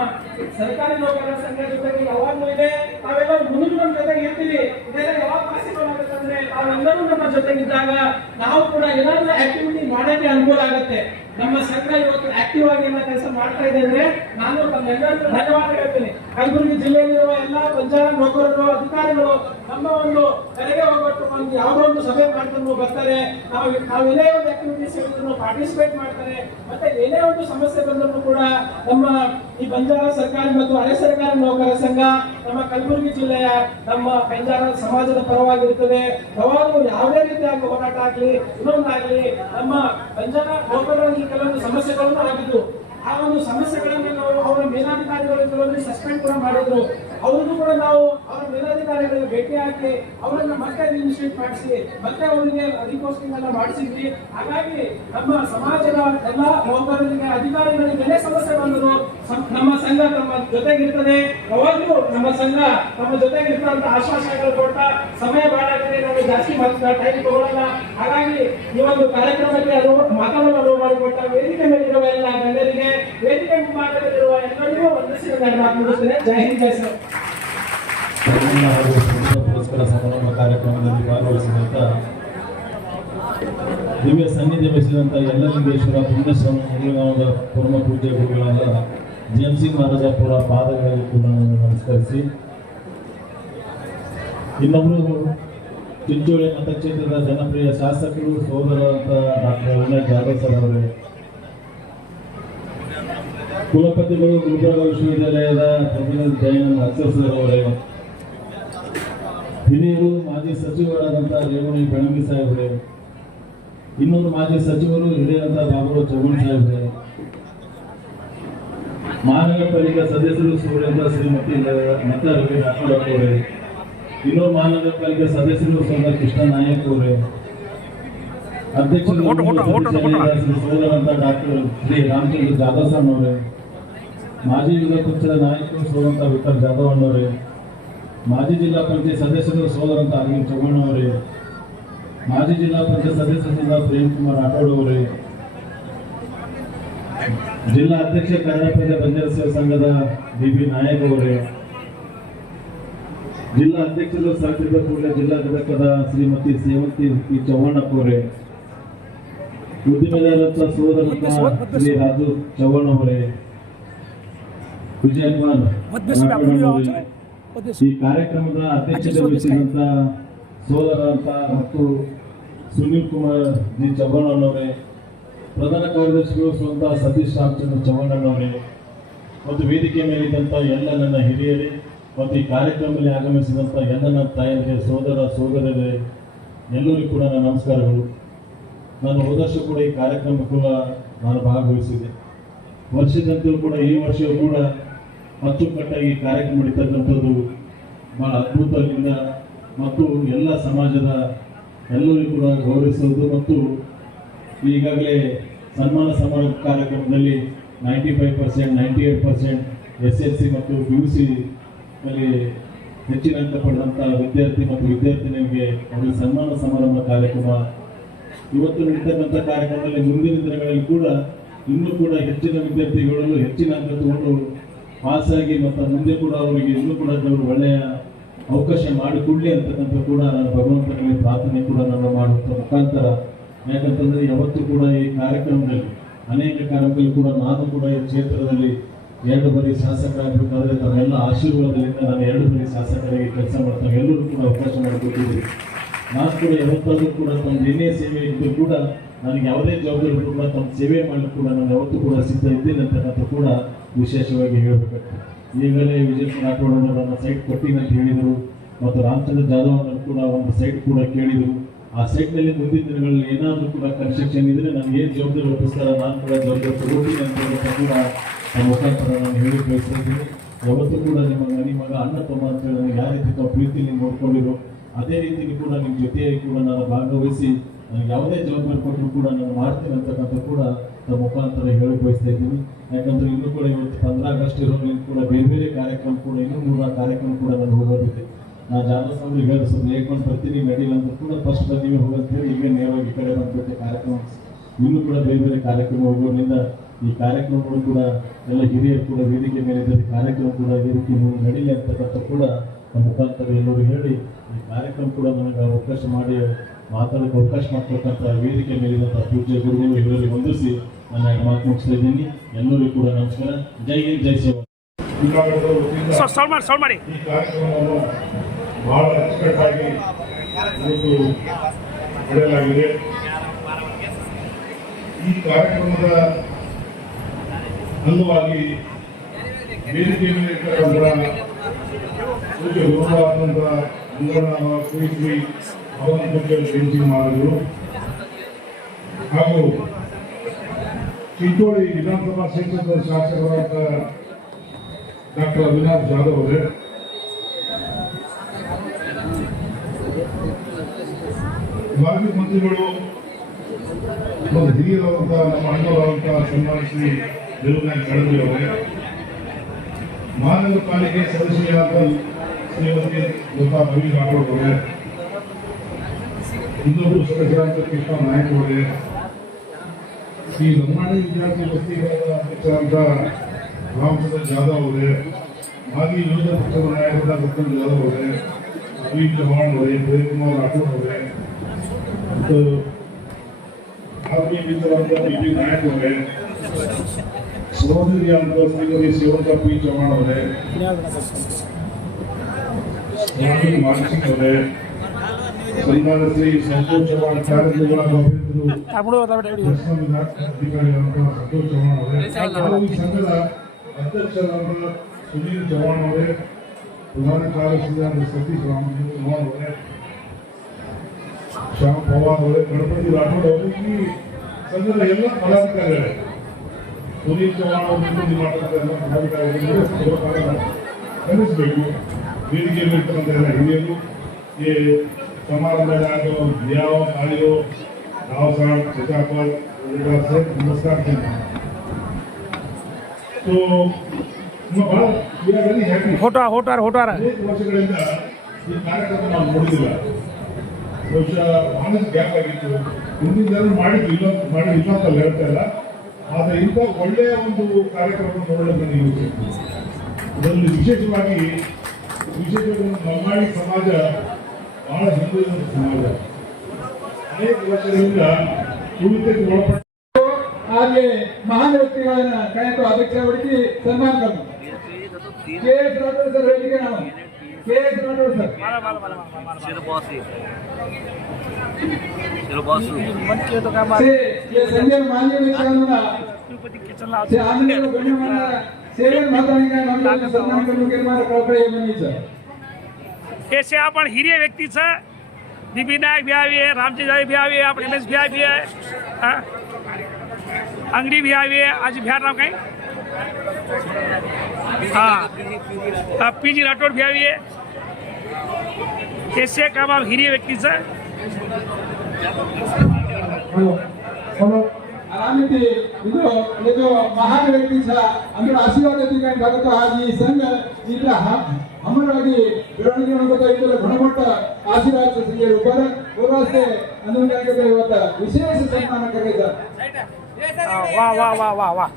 ಸರ್ಕಾರಿ ನೌಕರರ ಸಂಘ ಜೊತೆಗೆ ಯಾವಾಗಲೂ ಇದೆ. ನಾವೆಲ್ಲ ಮುಂದೆ ನಮ್ಮ ಜೊತೆಗೆ ಇರ್ತೀವಿ. ಇದೆಲ್ಲ ಯಾವಾಗ ಪಾಸಿಬಲ್ ಆಗುತ್ತೆ ಅಂದ್ರೆ ನಾವೆಲ್ಲರೂ ನಮ್ಮ ಜೊತೆಗಿದ್ದಾಗ ನಾವು ಕೂಡ ಏನಾದ್ರೂ ಆಕ್ಟಿವಿಟಿ ಮಾಡೋಕೆ ಅನುಕೂಲ ಆಗುತ್ತೆ. ನಮ್ಮ ಸಂಘ ಇವತ್ತು ಆಕ್ಟಿವ್ ಆಗಿ ಎಲ್ಲ ಕೆಲಸ ಮಾಡ್ತಾ ಇದೆ ಅಂದ್ರೆ ನಾನು ತಮ್ಮೆಲ್ಲರಿಗೂ ಧನ್ಯವಾದ ಹೇಳ್ತೀನಿ. ಕಲಬುರಗಿ ಜಿಲ್ಲೆಯಲ್ಲಿರುವ ಎಲ್ಲಾ ಬಂಜಾರ ನೌಕರರು ಅಧಿಕಾರಿಗಳು ನಮ್ಮ ಒಂದು ಕರೆಗೆ ಹೋಗ್ಬಿಟ್ಟು ಒಂದು ಯಾವುದೋ ಒಂದು ಸಭೆ ಮಾಡ್ಕೊಂಡು ಬರ್ತಾರೆ. ನಾವು ಏನೇ ಒಂದು ಆಕ್ಟಿವಿಟೀಸ್ ಹೇಳಿದ್ರು ಪಾರ್ಟಿಸಿಪೇಟ್ ಮಾಡ್ತಾರೆ. ಮತ್ತೆ ಏನೇ ಒಂದು ಸಮಸ್ಯೆ ಬಂದರೂ ಕೂಡ ನಮ್ಮ ಈ ಬಂಜಾರ ಸರ್ಕಾರಿ ಮತ್ತು ಅರೆ ಸರ್ಕಾರಿ ನೌಕರರ ಸಂಘ ನಮ್ಮ ಕಲಬುರಗಿ ಜಿಲ್ಲೆಯ ನಮ್ಮ ಬಂಜಾರ ಸಮಾಜದ ಪರವಾಗಿರುತ್ತದೆ. ಯಾವಾಗಲೂ ಯಾವುದೇ ರೀತಿಯಾಗಿ ಹೋರಾಟ ಆಗ್ಲಿ ಇನ್ನೊಂದಾಗ್ಲಿ ನಮ್ಮ ಬಂಜಾರ ನೌಕರರಲ್ಲಿ ಕೆಲವೊಂದು ಸಮಸ್ಯೆಗಳನ್ನು ಆಗಿದ್ದು ಆ ಒಂದು ಸಮಸ್ಯೆಗಳನ್ನು ನಾವು ಅವರ ಮೇಲಾಧಿಕಾರಿಗಳು ಕೆಲವೊಂದು ಸಸ್ಪೆಂಡ್ ಕೂಡ ಮಾಡಿದ್ರು. ಅವ್ರಿಗೂ ಕೂಡ ನಾವು ಅವರ ಮೇಲಾಧಿಕಾರಿಗಳಿಗೆ ಭೇಟಿ ಹಾಕಿ ಅವರನ್ನ ಮತ್ತೆ ರಿಜಿಸ್ಟ್ರೇಟ್ ಮಾಡಿಸಿ ಮತ್ತೆ ಅವರಿಗೆ ರಿಪೋಸ್ಟಿಂಗ್ ಎಲ್ಲ ಮಾಡಿಸಿದ್ವಿ. ಹಾಗಾಗಿ ನಮ್ಮ ಸಮಾಜದ ಎಲ್ಲ ನೌಕರರಿಗೆ ಅಧಿಕಾರಿಗಳಿಗೆ ಏನೇ ಸಮಸ್ಯೆ ಬಂದರೂ ನಮ್ಮ ಸಂಘ ತಮ್ಮ ಜೊತೆಗಿರ್ತದೆ. ಯಾವಾಗಲೂ ನಮ್ಮ ಸಂಘ ನಮ್ಮ ಜೊತೆಗಿರ್ತದೆ ಅಂತ ಆಶ್ವಾಸನೆಗಳು ಕೊಟ್ಟ ಸಮಯ ಬಹಳ ಆಗಿದೆ, ನಾವು ಜಾಸ್ತಿ ಟೈಮ್ ತಗೊಳ್ಳಲ್ಲ. ಹಾಗಾಗಿ ಈ ಒಂದು ಕಾರ್ಯಕ್ರಮಕ್ಕೆ ಮಾತನಾಡಲು ಮಾಡಿಕೊಟ್ಟ ವೇದಿಕೆ ಮೇಲಿರುವ ಎಲ್ಲ ಗಣ್ಯರಿಗೆ ವೇದಿಕೆ ಮುಂಭಾಗದಲ್ಲಿರುವ ಎಲ್ಲರಿಗೂ ವಂದಿಸಿ ಮಾತನಾಡುತ್ತೇನೆ. ಜೈ ಹಿಂದ್, ಜೈ ಸರ್. ಪುರಸ್ಕಾರ ಸಮಾರಂಭ ಕಾರ್ಯಕ್ರಮದಲ್ಲಿ ಭಾಗವಹಿಸಿದಂತ ದಿವ್ಯ ಸನ್ನಿಧಿ ವಹಿಸಿದಂತ ಯಲ್ಲಲಿಂಗೇಶ್ವರ ಪುಣ್ಯಶ್ರಮ ಮುರುಘಾಮಠದ ಪರಮ ಪೂಜ್ಯ ಗುರುಗಳಾದ JMC ಮಹಾರಾಜಪುರ ಪಾದಗಳಿಗೆ ಕೂಡ ನಮಸ್ಕರಿಸಿ, ಇನ್ನೊಬ್ಬರು ಚಿಂಚೋಳಿ ಮತಕ್ಷೇತ್ರದ ಜನಪ್ರಿಯ ಶಾಸಕರು ಸೋದರರಂತ ಡಾಕ್ಟರ್ ವಿನಯ್ ಜಾಧವ್ ಸರ್ ಅವರೇ, ಕುಲಪತಿಗಳು ಗುಲ್ಬರ್ಗ ವಿಶ್ವವಿದ್ಯಾಲಯದ ಪ್ರೊಫೆಸರ್ ಜಯನಂದ ಅಕ್ಷರ್ ಸರ್ ಅವರೇ, ಹಿರಿಯರು ಮಾಜಿ ಸಚಿವರಾದಂತಹ ರೇವಣಿ ಬೆಳಂಗಿ ಸಾಹೇಬ್ರೆ, ಇನ್ನೊಂದು ಮಾಜಿ ಸಚಿವರು ಹಿರಿಯರಂತ ಬಾಬುರಾವ್ ಚೌಹಾಣ್ ಸಾಹೇಬ್ರೆ, ಮಹಾನಗರ ಪಾಲಿಕೆ ಸದಸ್ಯರು ಸೂರ್ಯಂತ ಶ್ರೀಮತಿ ಮತ ರವಿ ರಾಠೋಡ್ ಅವರೇ, ಇನ್ನೊಂದು ಮಹಾನಗರ ಪಾಲಿಕೆ ಸದಸ್ಯರು ಸೋದರ ಕೃಷ್ಣ ನಾಯಕ್ ಅವರೇ, ಅಧ್ಯಕ್ಷರು ಸೋದರಂತ ಡಾಕ್ಟರ್ ಶ್ರೀ ರಾಮಚಂದ್ರ ಜಾಧವ್ ಸರ್ ಅವರೇ, ಮಾಜಿ ವಿರೋಧ ಪಕ್ಷದ ನಾಯಕರು ಸೋದಂತ ವಿಠಲ್ ಜಾಧವ್ ಅಣ್ಣವರೇ, ಮಾಜಿ ಜಿಲ್ಲಾ ಪಂಚಾಯತ್ ಸದಸ್ಯರು ಸೋದರಂತ ಅರವಿಂದ್ ಚವ್ಹಾಣ್ ಅವರೇ, ಮಾಜಿ ಜಿಲ್ಲಾ ಪಂಚಾಯತ್ ಸದಸ್ಯರಾದ ಪ್ರೇಮ್ ಕುಮಾರ್ ರಾಠೋಡ್ ಅವರೇ, ಜಿಲ್ಲಾ ಅಧ್ಯಕ್ಷ ಕನ್ನಡ ಪ್ರಜಾ ಬಂಜಾರ ಸೇವಾ ಸಂಘದ ಡಿ.ಬಿ. ನಾಯಕ್ ಅವರೇ, ಜಿಲ್ಲಾ ಅಧ್ಯಕ್ಷರು ಸಾವಿತ್ರಿಬಾ ಕೂಡಲೇ ಜಿಲ್ಲಾ ಘಟಕದ ಶ್ರೀಮತಿ ಸೇವಂತಿ ಪಿ ಚವ್ಹಾಣ್ ಅವರೇ, ಉದ್ದಿಮೆದಾರರ ಸೋದರಂತ ಶ್ರೀ ರಾಜು ಚವ್ಹಾಣ್ ಅವರೇ, ವಿಜಯಕುಮಾರ್ ರಾಠೋಡ್ ಅವರೇ, ಈ ಕಾರ್ಯಕ್ರಮದ ಅಧ್ಯಕ್ಷತೆ ವಹಿಸಿದಂತ ಸೋದರಂತ ಮತ್ತು ಸುನೀಲ್ ಕುಮಾರ್ ಜಿ ಚವ್ಹಾಣ್ ಅವರೇ, ಪ್ರಧಾನ ಕಾರ್ಯದರ್ಶಿಗಳು ಸ್ವಂತ ಸತೀಶ್ ರಾಮಚಂದ್ರ ಚವ್ಹಾಣ್ ಅವರೇ ಮತ್ತು ವೇದಿಕೆ ಮೇಲಿದ್ದಂಥ ಎಲ್ಲ ನನ್ನ ಹಿರಿಯರೇ ಮತ್ತು ಈ ಕಾರ್ಯಕ್ರಮದಲ್ಲಿ ಆಗಮಿಸಿದಂಥ ಎಲ್ಲ ನನ್ನ ತಾಯಂದಿಗೆ ಸೋದರರೇ ಎಲ್ಲರಿಗೂ ಕೂಡ ನನ್ನ ನಮಸ್ಕಾರಗಳು. ನಾನು ಹೋದ ವರ್ಷ ಕೂಡ ಈ ಕಾರ್ಯಕ್ರಮ ಕೂಡ ನಾನು ಭಾಗವಹಿಸಿದೆ. ವರ್ಷದಂತೆಯೂ ಕೂಡ ಈ ವರ್ಷವೂ ಕೂಡ ಅಚ್ಚುಕಟ್ಟಾಗಿ ಈ ಕಾರ್ಯಕ್ರಮ ನಡೀತಕ್ಕಂಥದ್ದು ಬಹಳ ಅದ್ಭುತದಿಂದ ಮತ್ತು ಎಲ್ಲ ಸಮಾಜದ ಎಲ್ಲರಿಗೂ ಕೂಡ ಗೌರವಿಸುವುದು ಮತ್ತು ಈಗಾಗಲೇ ಸನ್ಮಾನ ಸಮಾರಂಭ ಕಾರ್ಯಕ್ರಮದಲ್ಲಿ 95%, 98% SLC ಮತ್ತು PUC ನಲ್ಲಿ ಹೆಚ್ಚಿನ ಅಂಕ ಪಡೆದಂಥ ವಿದ್ಯಾರ್ಥಿ ಮತ್ತು ವಿದ್ಯಾರ್ಥಿನಿಯರಿಗೆ ಅವರಿಗೆ ಸನ್ಮಾನ ಸಮಾರಂಭ ಕಾರ್ಯಕ್ರಮ ಇವತ್ತು ನಡೀತಕ್ಕಂಥ ಕಾರ್ಯಕ್ರಮದಲ್ಲಿ ಮುಂದಿನ ದಿನಗಳಲ್ಲಿ ಕೂಡ ಇನ್ನೂ ಕೂಡ ಹೆಚ್ಚಿನ ವಿದ್ಯಾರ್ಥಿಗಳು ಹೆಚ್ಚಿನ ಅಂಕ ತಗೊಂಡು ಪಾಸಾಗಿ ಮತ್ತು ಮುಂದೆ ಕೂಡ ಅವರಿಗೆ ಇನ್ನೂ ಕೂಡ ಅವರು ಒಳ್ಳೆಯ ಅವಕಾಶ ಮಾಡಿಕೊಡ್ಲಿ ಅಂತಕ್ಕಂಥ ಕೂಡ ನಾನು ಭಗವಂತನಿಗೆ ಪ್ರಾರ್ಥನೆ ಕೂಡ ನಾನು ಮಾಡುವ ಮುಖಾಂತರ, ಯಾಕಂತಂದ್ರೆ ಯಾವತ್ತೂ ಕೂಡ ಈ ಕಾರ್ಯಕ್ರಮದಲ್ಲಿ ಅನೇಕ ಕಾರ್ಯಕ್ರಮಗಳು ಕೂಡ ನಾನು ಕೂಡ ಈ ಕ್ಷೇತ್ರದಲ್ಲಿ 2 ಬಾರಿ ಶಾಸಕರಾಗಬೇಕಾದ್ರೆ ತಮ್ಮೆಲ್ಲ ಆಶೀರ್ವಾದದಿಂದ ನಾನು 2 ಬಾರಿ ಶಾಸಕರಾಗಿ ಕೆಲಸ ಮಾಡ್ತಾರೆ ಎಲ್ಲರೂ ಕೂಡ ಅವಕಾಶ ಮಾಡಿಕೊಟ್ಟಿದ್ದೀರಿ. ನಾನು ಕೂಡ ಯಾವತ್ತಾದ್ರೂ ಕೂಡ ತಮ್ಮ ಏನೇ ಸೇವೆ ಇದ್ದರೂ ಕೂಡ ನನಗೆ ಯಾವುದೇ ಜವಾಬ್ದಾರಿ ಕೂಡ ತಮ್ಮ ಸೇವೆ ಮಾಡಲಿಕ್ಕೆ ಕೂಡ ನಾನು ಯಾವತ್ತೂ ಕೂಡ ಸಿದ್ಧ ಇದ್ದೇನೆ ಅಂತಕ್ಕಂಥ ಕೂಡ ವಿಶೇಷವಾಗಿ ಹೇಳಬೇಕಾಗ್ತದೆ. ಈಗಲೇ ವಿಜಯಕುಮಾರ್ ರಾಠೋಡ್ ಅವರು ನನ್ನ ಸೈಟ್ ಕೊಟ್ಟಿನಿ ಅಂತ ಹೇಳಿದರು ಮತ್ತು ರಾಮಚಂದ್ರ ಜಾಧವ್ ಅವರು ಕೂಡ ಒಂದು ಸೈಟ್ ಕೂಡ ಕೇಳಿದರು. ಆ ಸೈಟ್ನಲ್ಲಿ ಮುಂದಿನ ದಿನಗಳಲ್ಲಿ ಏನಾದರೂ ಕೂಡ ಕನ್ಸ್ಟ್ರಕ್ಷನ್ ಇದ್ರೆ ನನಗೆ ಏನು ಜವಾಬ್ದಾರಿ ಒಪ್ಪಿಸ್ತಾರ ನಾನು ಕೂಡ ಜವಾಬ್ದಾರಿ ತಗೋತೀನಿ ಅಂತ ಕೂಡ ಆ ಮುಖಾಂತರ ನಾನು ಹೇಳಿ ಬಯಸ್ತಾ ಇದ್ದೀನಿ. ಯಾವತ್ತೂ ಕೂಡ ನಿಮ್ಮ ಮಗ ಅಣ್ಣ ತಮ್ಮ ಅಂತ ಹೇಳಿ ನನಗೆ ಯಾವ ರೀತಿ ತಾವು ಪ್ರೀತಿಯಲ್ಲಿ ನೋಡ್ಕೊಂಡಿರೋ ಅದೇ ರೀತಿಯಲ್ಲಿ ಕೂಡ ನಿಮ್ಮ ಜೊತೆಯಾಗಿ ಕೂಡ ನಾನು ಭಾಗವಹಿಸಿ ನನಗೆ ಯಾವುದೇ ಜವಾಬ್ದಾರಿ ಕೊಟ್ಟರು ಕೂಡ ನಾನು ಮಾಡ್ತೀನಿ ಅಂತಕ್ಕಂಥ ಕೂಡ ತಮ್ಮ ಮುಖಾಂತರ ಹೇಳಿ ಬಯಸ್ತಾ ಇದ್ದೀನಿ. ಯಾಕಂದ್ರೆ ಇನ್ನೂ ಕೂಡ ಇವತ್ತು 15 ಆಗಸ್ಟ್ ಇರೋದ್ರಿಂದ ಕೂಡ ಬೇರೆ ಬೇರೆ ಕಾರ್ಯಕ್ರಮ ಕೂಡ ಇನ್ನೂ 3 ಕಾರ್ಯಕ್ರಮ ಕೂಡ ನಾನು ಹೋಗೋದಿದೆ. ನಾನು ಜಾನಸ್ವಾಮಿ ಹೇಳಿದ ಸ್ವಲ್ಪ ಲೇಟ್ಕೊಂಡು ಬರ್ತೀನಿ ನಡೀಲ್ಲ ಅಂತ ಕೂಡ ಫಸ್ಟ್ ಬಂದೀವಿ ಹೋಗೋಂತೇಳಿ ಈಗ ನೇರವಾಗಿ ಈ ಕಡೆ ಬಂದ್ಬಿಟ್ಟೆ ಕಾರ್ಯಕ್ರಮ. ಇನ್ನೂ ಕೂಡ ಬೇರೆ ಬೇರೆ ಕಾರ್ಯಕ್ರಮ ಹೋಗೋದ್ರಿಂದ ಈ ಕಾರ್ಯಕ್ರಮಗಳು ಕೂಡ ಎಲ್ಲ ಹಿರಿಯರು ಕೂಡ ವೇದಿಕೆ ಮೇಲೆ ಇದ್ದ ಕಾರ್ಯಕ್ರಮ ಕೂಡ ಈ ರೀತಿ ನಡೀಲಿ ಅಂತಕ್ಕಂಥ ಕೂಡ ನಮ್ಮ ಮುಖಾಂತರ ಎಲ್ಲರೂ ಹೇಳಿ ಈ ಕಾರ್ಯಕ್ರಮ ಕೂಡ ನನಗೆ ಅವಕಾಶ ಮಾಡಿ ಮಾತಾಡೋಕ್ಕೆ ಅವಕಾಶ ಮಾಡ್ತಕ್ಕಂಥ ವೇದಿಕೆ ಮೇಲಿದ್ದಂಥ ಪೂಜ್ಯ ಗುರುಗಳು ಎಲ್ಲರಿಗೂ ವಂದಿಸಿ ನನ್ನ ಮಾತು ಮುಗಿಸ್ತಾ ಇದ್ದೀನಿ. ಎಲ್ಲರಿಗೂ ಕೂಡ ನಮಸ್ಕಾರ. ಜೈ ಹಿಂದ್, ಜೈ ಸೇವಾ. ಈ ಕಾರ್ಯಕ್ರಮವನ್ನು ಬಹಳ ಅಚ್ಚುಕಟ್ಟಾಗಿ ಇವತ್ತು ನಡೆಯಲಾಗಿದೆ. ಈ ಕಾರ್ಯಕ್ರಮದ ಅಂಗವಾಗಿ ವೇದಿಕೆ ಮೇಲೆ ಪೂಜ್ಯ ಗುರುಗಳಾದಂಥ ಮಂಗಳನಾಮ ಶ್ರೀ ಅವನ ಬಗ್ಗೆ ಜಯಂತಿ ಮಾಡಿದರು ಹಾಗೂ ಚಿಂಚೋಳಿ ವಿಧಾನಸಭಾ ಕ್ಷೇತ್ರದ ಶಾಸಕರಾದ ಡಾಕ್ಟರ್ ಅವಿನಾಶ್ ಜಾಧವ್ ಅವರೇ, ಮಾಜಿ ಮಂತ್ರಿಗಳು ಮತ್ತು ಹಿರಿಯರಾದಂಥ ನಮ್ಮ ಅಣ್ಣವರಾದಂಥ ಸನ್ಮಾನ ಶ್ರೀ ದೇವನಾಯಕ್ ಕಳದಿ ಅವರೇ, ಮಹಾನಗರ ಪಾಲಿಕೆ ಸದಸ್ಯರಾದ ಶ್ರೀಮತಿ ಲತಾ ರವಿ ರಾಠೋಡ್ ಅವರೇ, ಇನ್ನೊಬ್ಬರು ಸದಸ್ಯರಾದ ಕೃಷ್ಣ ನಾಯಕ್ ಅವರೇ, ಈ ಲಂಬಾಣಿ ವಿದ್ಯಾರ್ಥಿ ವಸತಿಗಳ ಅಧ್ಯಕ್ಷರಾದ ರಾಮಚಂದ್ರ ಜಾಧವ್ ಅವರೇ, ಮಾಜಿ ವಿರೋಧ ಪಕ್ಷದ ನಾಯಕರಾದ ವಿಠಲ್ ಜಾಧವ್ ಅವರೇ, ಅರವಿಂದ್ ಚವ್ಹಾಣ್ ಅವರೇ, ಪ್ರೇಮ್ ಕುಮಾರ್ ರಾಠೋಡ್ ಅವರೇ ಮತ್ತು ಆತ್ಮೀಯ ಮಿತ್ರರಾದ ಡಿ.ಬಿ. ನಾಯಕ್ ಅವರೇ, ಸಹೋದರಿಯಾದ ಶ್ರೀಮತಿ ಸೇವಂತ ಪಿ ಚವ್ಹಾಣ್ ಅವರೇ, ಮಾನಸಿಕ್ ಅವರೇ, ಸನ್ಮಾನ ಶ್ರೀ ಸಂತೋಷ್ ಚವ್ಹಾಣ್ ಕಾರ್ಯನಿರ್ವಾಹಕ ಅಧಿಕಾರಿಗಳಾದ ಸಂತೋಷ್ ಚವ್ಹಾಣ್ ಅವರೇ, ಹಾಗೂ ಈ ಸಂಘದ ಅಧ್ಯಕ್ಷರಾದ ಸುನೀಲ್ ಚವ್ಹಾಣ್ ಅವರೇ, ಪ್ರಧಾನ ಕಾರ್ಯದರ್ಶಿಯಾದ ಸತೀಶ್ ರಾಮಚಂದ್ರ ಅವರೇ, ಶ್ಯಾಮ್ ಪವಾರ್ ಅವರೇ, ಗಣಪತಿ ರಾಠೋಡ್ ಅವರು, ಈ ಸಂಘದ ಎಲ್ಲ ಪದಾಧಿಕಾರಿಗಳೇ, ಸುನೀಲ್ ಚವ್ಹಾಣ್ ಅವರು ಮಾತಾಡ್ತಾ ಎಲ್ಲ ಪದಾಧಿಕಾರಿಗಳಿಗೆ ಕಲಿಸಬೇಕು. ವೇದಿಕೆಯಲ್ಲಿ ಇರ್ತಕ್ಕಂಥ ಎಲ್ಲ ಹಿರಿಯರು ಈ ಸಮಾರಂಭ ಯಾವ ಆಡಿಯೋ राव साहब चितापल नमस्कार। तो ಬಹಳ we are very happy. ಹೋಟಾರ ಅನೇಕ ವರ್ಷಗಳಿಂದ ಈ ಕಾರ್ಯಕ್ರಮ ನಾವು ನೋಡಿದಿಲ್ಲ. ಬಹುಶಃ ಬಹಳಷ್ಟು ಗ್ಯಾಪ್ ಆಗಿತ್ತು. ಹಿಂದಿನ ಜನ ಮಾಡಿದ್ದು ಇಲ್ಲ ಅಂತ ಹೇಳ್ತಾ ಇಲ್ಲ. ಆದರೆ ಇಂಥ ಒಳ್ಳೆಯ ಒಂದು ಕಾರ್ಯಕ್ರಮ ನೋಡಲು ನೀವು ಇದರಲ್ಲಿ ವಿಶೇಷವಾಗಿ ಮಲ್ನಾಡಿ ಸಮಾಜ ಬಹಳ ಹಿಂದುಳಿದ ಸಮಾಜ. ಅನೇಕ ವರ್ಷಗಳಿಂದ ತುಳಿತಕ್ಕೆ ಒಳಪಟ್ಟ ಹಾಗೆ ಮಹಾನ್ ವ್ಯಕ್ತಿಗಳನ್ನ ಕರೆದು ಅಧ್ಯಕ್ಷ ಹುಡುಕಿ ಸನ್ಮಾನ ಕರ್ಮ KS ರಾಠೋಡ್ ಸರ್ ವೇದಿಕೆ ನಾವು KS ರಾಠೋಡ್ ಸರ್ ಸಂಜೆ ಮಾನ್ಯ ವಿಚಾರವನ್ನ ಆಂಧ್ರ ಗಣ್ಯಮಾನ್ಯ ಸೇವೆ मात्र सन्मान करून कळकळे बनी सर ऐसे आपण हिरिय व्यक्तीचं बीबी नायक भी आवी है, रामचंद्र भी आवी है, आपण MS भी आवी है, अंगडी भी आवी है. आज बिहार नाव काही हाँ PG राठोड भी आवी है. ऐसे काम आप हिरिय व्यक्तीचं आरामिती ಇದು ಮಹಾನ್ ವ್ಯಕ್ತಿಸ ಅಂದ್ರೆ ಆಶೀರ್ವಾದ ಭಾಗತ್ತು आज ಈ ಸಂಘ ಇದ್ರ ಅಮರವಾಗಿ ಬೆಳವಣಿಗೆ ಮಾಡುತ್ತಾ ಇದರ ಗುಣಮಟ್ಟ ಆಶೀರ್ವಾದ ಸಂಘ ಉಪರಸ್ತೆ ಅನ್ನುವಂತೆ ಇವತ್ತು ವಿಶೇಷ ಸನ್ಮಾನ ಕರೆದ वाह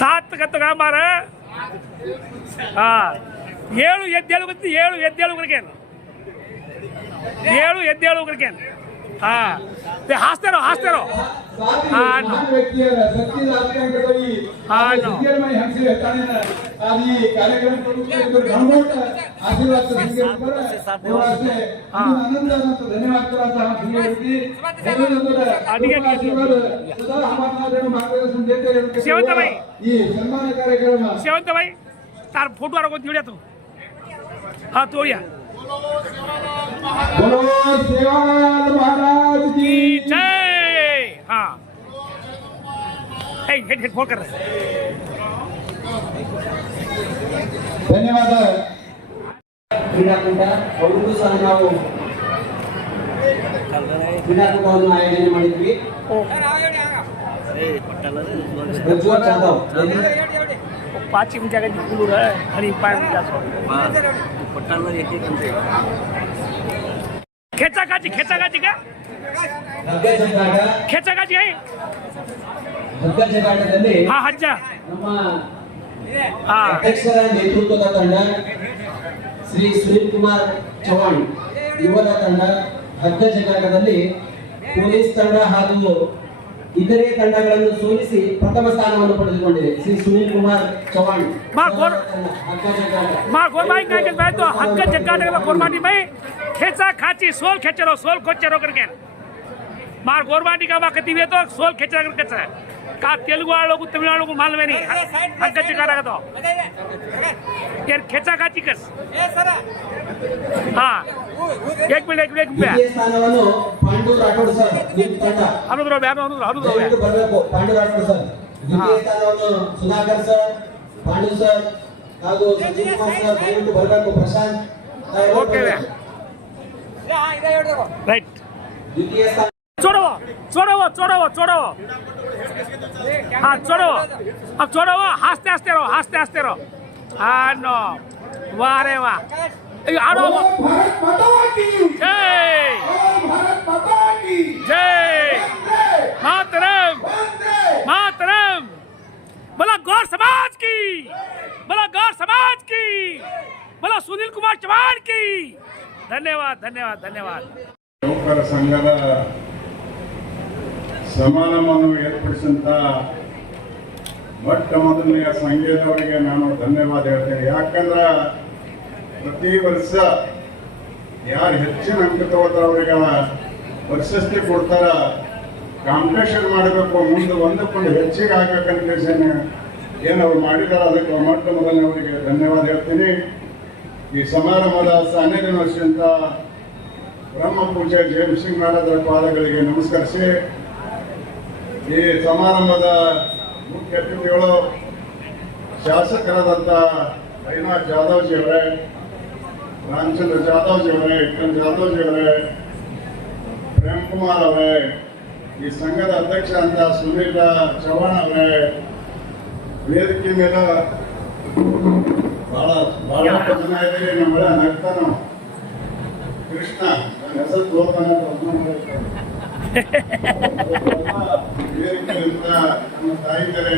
7 ಗತ್ತು ಕಾಮಾರ 7 ಎದ್ದೇಳು ಬಂದು 7 ಎದ್ದೇಳು ಕರ್ಕೇನು 7 ಎದ್ದೇಳು ಕರ್ಕೇನು ಹಾಸ್ತಾರೋ ಮಹಾನ್ ವ್ಯಕ್ತಿಯರ ಸತ್ಯದ ಆಕಾಂಕ್ಷೆಗಾಗಿ ಸಿದ್ದರಾಮಯ್ಯ ಹಂಸೆ ತಾಣಿನ ಆದಿ ಕಾರ್ಯಕ್ರಮ ಗುಣಮಟ್ಟ ಆಶೀರ್ವಾದ ಸಂಘ ಉಪರಸ್ತೆ ಅನಂತ ಧನ್ಯವಾದ ಸಂಘಕ್ಕೆ ಆಶೀರ್ವಾದ ಸದಾ हमारे मार्गदर्शन देते रहे. ಈ ಸನ್ಮಾನ ಕಾರ್ಯಕ್ರಮ शेवंत भाई तार फोटो आरो जोड़िया तू हाँ तोड़िया बोलो सेवालाल महाराज की जय. हाँ हेड फोन कर रहे ಧನ್ಯವಾದ. ಕ್ರೀಡಾಕೂಟ ಅವರಿಗೂ ಸಹ ನಾವು ಕ್ರೀಡಾಕೂಟವನ್ನು ಆಯೋಜನೆ ಮಾಡಿದ್ವಿ. ಪ್ರಜ್ವಲ್ ಜಾಧವ್ 5 मिनिटाची कुलूर आहे आणि 5 मिनिटाचं खेचाकाची का खेचाकाची आहे ಜಗಾಟದಲ್ಲಿ हा हज्जा ನಮ್ಮ हा ಅಧ್ಯಕ್ಷರ ನೇತೃತ್ವದ ತಂಡ ಶ್ರೀ ಸುನೀಲ್ ಕುಮಾರ್ ಚೌಹಾಣ್ ಯುವದ ತಂಡ ಹಗ್ಗ ಜಗಾಟದಲ್ಲಿ ಪೊಲೀಸ್ ತಂಡ ಹಾಗೂ ಇತರೆ ತಂಡಗಳನ್ನು ಸೋಲಿಸಿ ಪ್ರಥಮ ಸ್ಥಾನವನ್ನು ಪಡೆದುಕೊಂಡಿದೆ. ಶ್ರೀ ಸುನೀಲ್ ಕುಮಾರ್ ಚೌಹಾಣ್ गोरबाई काय करत तो हक्क जगाडला गोरबाटी बाई खेचा खाची सोल खोचरो करके मार गोरबाटी का कती तो सोल खेचरा करके का तेलुगु वालों को तमिलनाडु को मालूम नहीं हक्क जगाड़ा तो यार खेचा खाची कस हाँ एक मिनट ದ್ವಿತೀಯ ಸ್ಥಾನವನ್ನು ಪಾಂಡು ರಾಠೋಡ್ ಸರ್ ನಿಮ್ಮ ತಂಡ अनुद्रो ದಯವಿಟ್ಟು ಬರಬೇಕು. ಪಾಂಡು ರಾಠೋಡ್ ಸರ್ ದ್ವಿತೀಯ ಸ್ಥಾನವನ್ನು ಸುಧಾಕರ್ ಸರ್, ಪಾಂಡು ಸರ್ ಹಾಗೂ ಸಂಜೀವ್ ಕುಮಾರ್ ಸರ್ ದಯವಿಟ್ಟು ಬರಬೇಕು. ಪ್ರಶಾಂತ್ ओके राइट ದ್ವಿತೀಯ ಸ್ಥಾನ छोड़ो हाँ छोड़ो अब छोड़ो हंसते रहो हाँ नो वाह रे वाह आड़ो भारत माता की जय भारत माता की जय मातरम बोला गौर समाज की बोला सुनील कुमार चौहान की धन्यवाद ನೌಕರ ಸಂಘದ ಸಮಾರಂಭವನ್ನು ಏರ್ಪಡಿಸಿದಂಥ ಮೊಟ್ಟ ಮೊದಲನೆಯ ಸಂಘದವರಿಗೆ ನಾನು ಧನ್ಯವಾದ ಹೇಳ್ತೇನೆ. ಯಾಕಂದ್ರೆ ಪ್ರತಿ ವರ್ಷ ಯಾರು ಹೆಚ್ಚಿನ ಅಂಕ ತಗೋತಾರ ಅವ್ರಿಗೆ ಪ್ರಶಸ್ತಿ ಕೊಡ್ತಾರ. ಕಾಂಪಿಟೇಷನ್ ಮಾಡಬೇಕು, ಮುಂದೆ ಒಂದಕ್ಕೊಂದು ಹೆಚ್ಚಿಗೆ ಆಗ್ಬೇಕಂತ ಏನು ಅವ್ರು ಮಾಡಿದಾರೆ ಅದಕ್ಕೆ ಮೊಟ್ಟ ಮೊದಲನೇ ಅವರಿಗೆ ಧನ್ಯವಾದ ಹೇಳ್ತೀನಿ. ಈ ಸಮಾರಂಭದ 12ನೇ ವರ್ಷದಿಂದ ಬ್ರಹ್ಮ ಪೂಜೆ ಜಯಮ್ ಸಿಂಗ್ ಮಹಾರಾಜರ ಪಾದಗಳಿಗೆ ನಮಸ್ಕರಿಸಿ ಈ ಸಮಾರಂಭದ ಮುಖ್ಯ ಅತಿಥಿಗಳು ಶಾಸಕರಾದಂಥ ರೈನಾಥ್ ಜಾಧವ್ಜಿ ಅವರೇ, ರಾಮಚಂದ್ರ ಜಾಧವ್ಜಿ ಅವರೇ, ವಿಕ್ರಮ್ ಜಾಧವ್ಜಿ ಅವರೇ, ಪ್ರೇಮ್ ಕುಮಾರ್ ಅವರೇ, ಈ ಸಂಘದ ಅಧ್ಯಕ್ಷ ಅಂತ ಸುನೀಲ್ ಚವ್ಹಾಣ್ ಅವರೇ ವೇದಿಕೆ ಮೇಲೆ ಬಹಳ ಜನ ಇದ್ದೀರಿ. ನಮ್ಮಳೆ ನಗ್ತಾನ ಕೃಷ್ಣ ನನ್ನ ಹೆಸರು ತೋರ್ತಾನ ವೇದಿಕೆಯಿಂದ ನಮ್ಮ ತಾಯಿದರೆ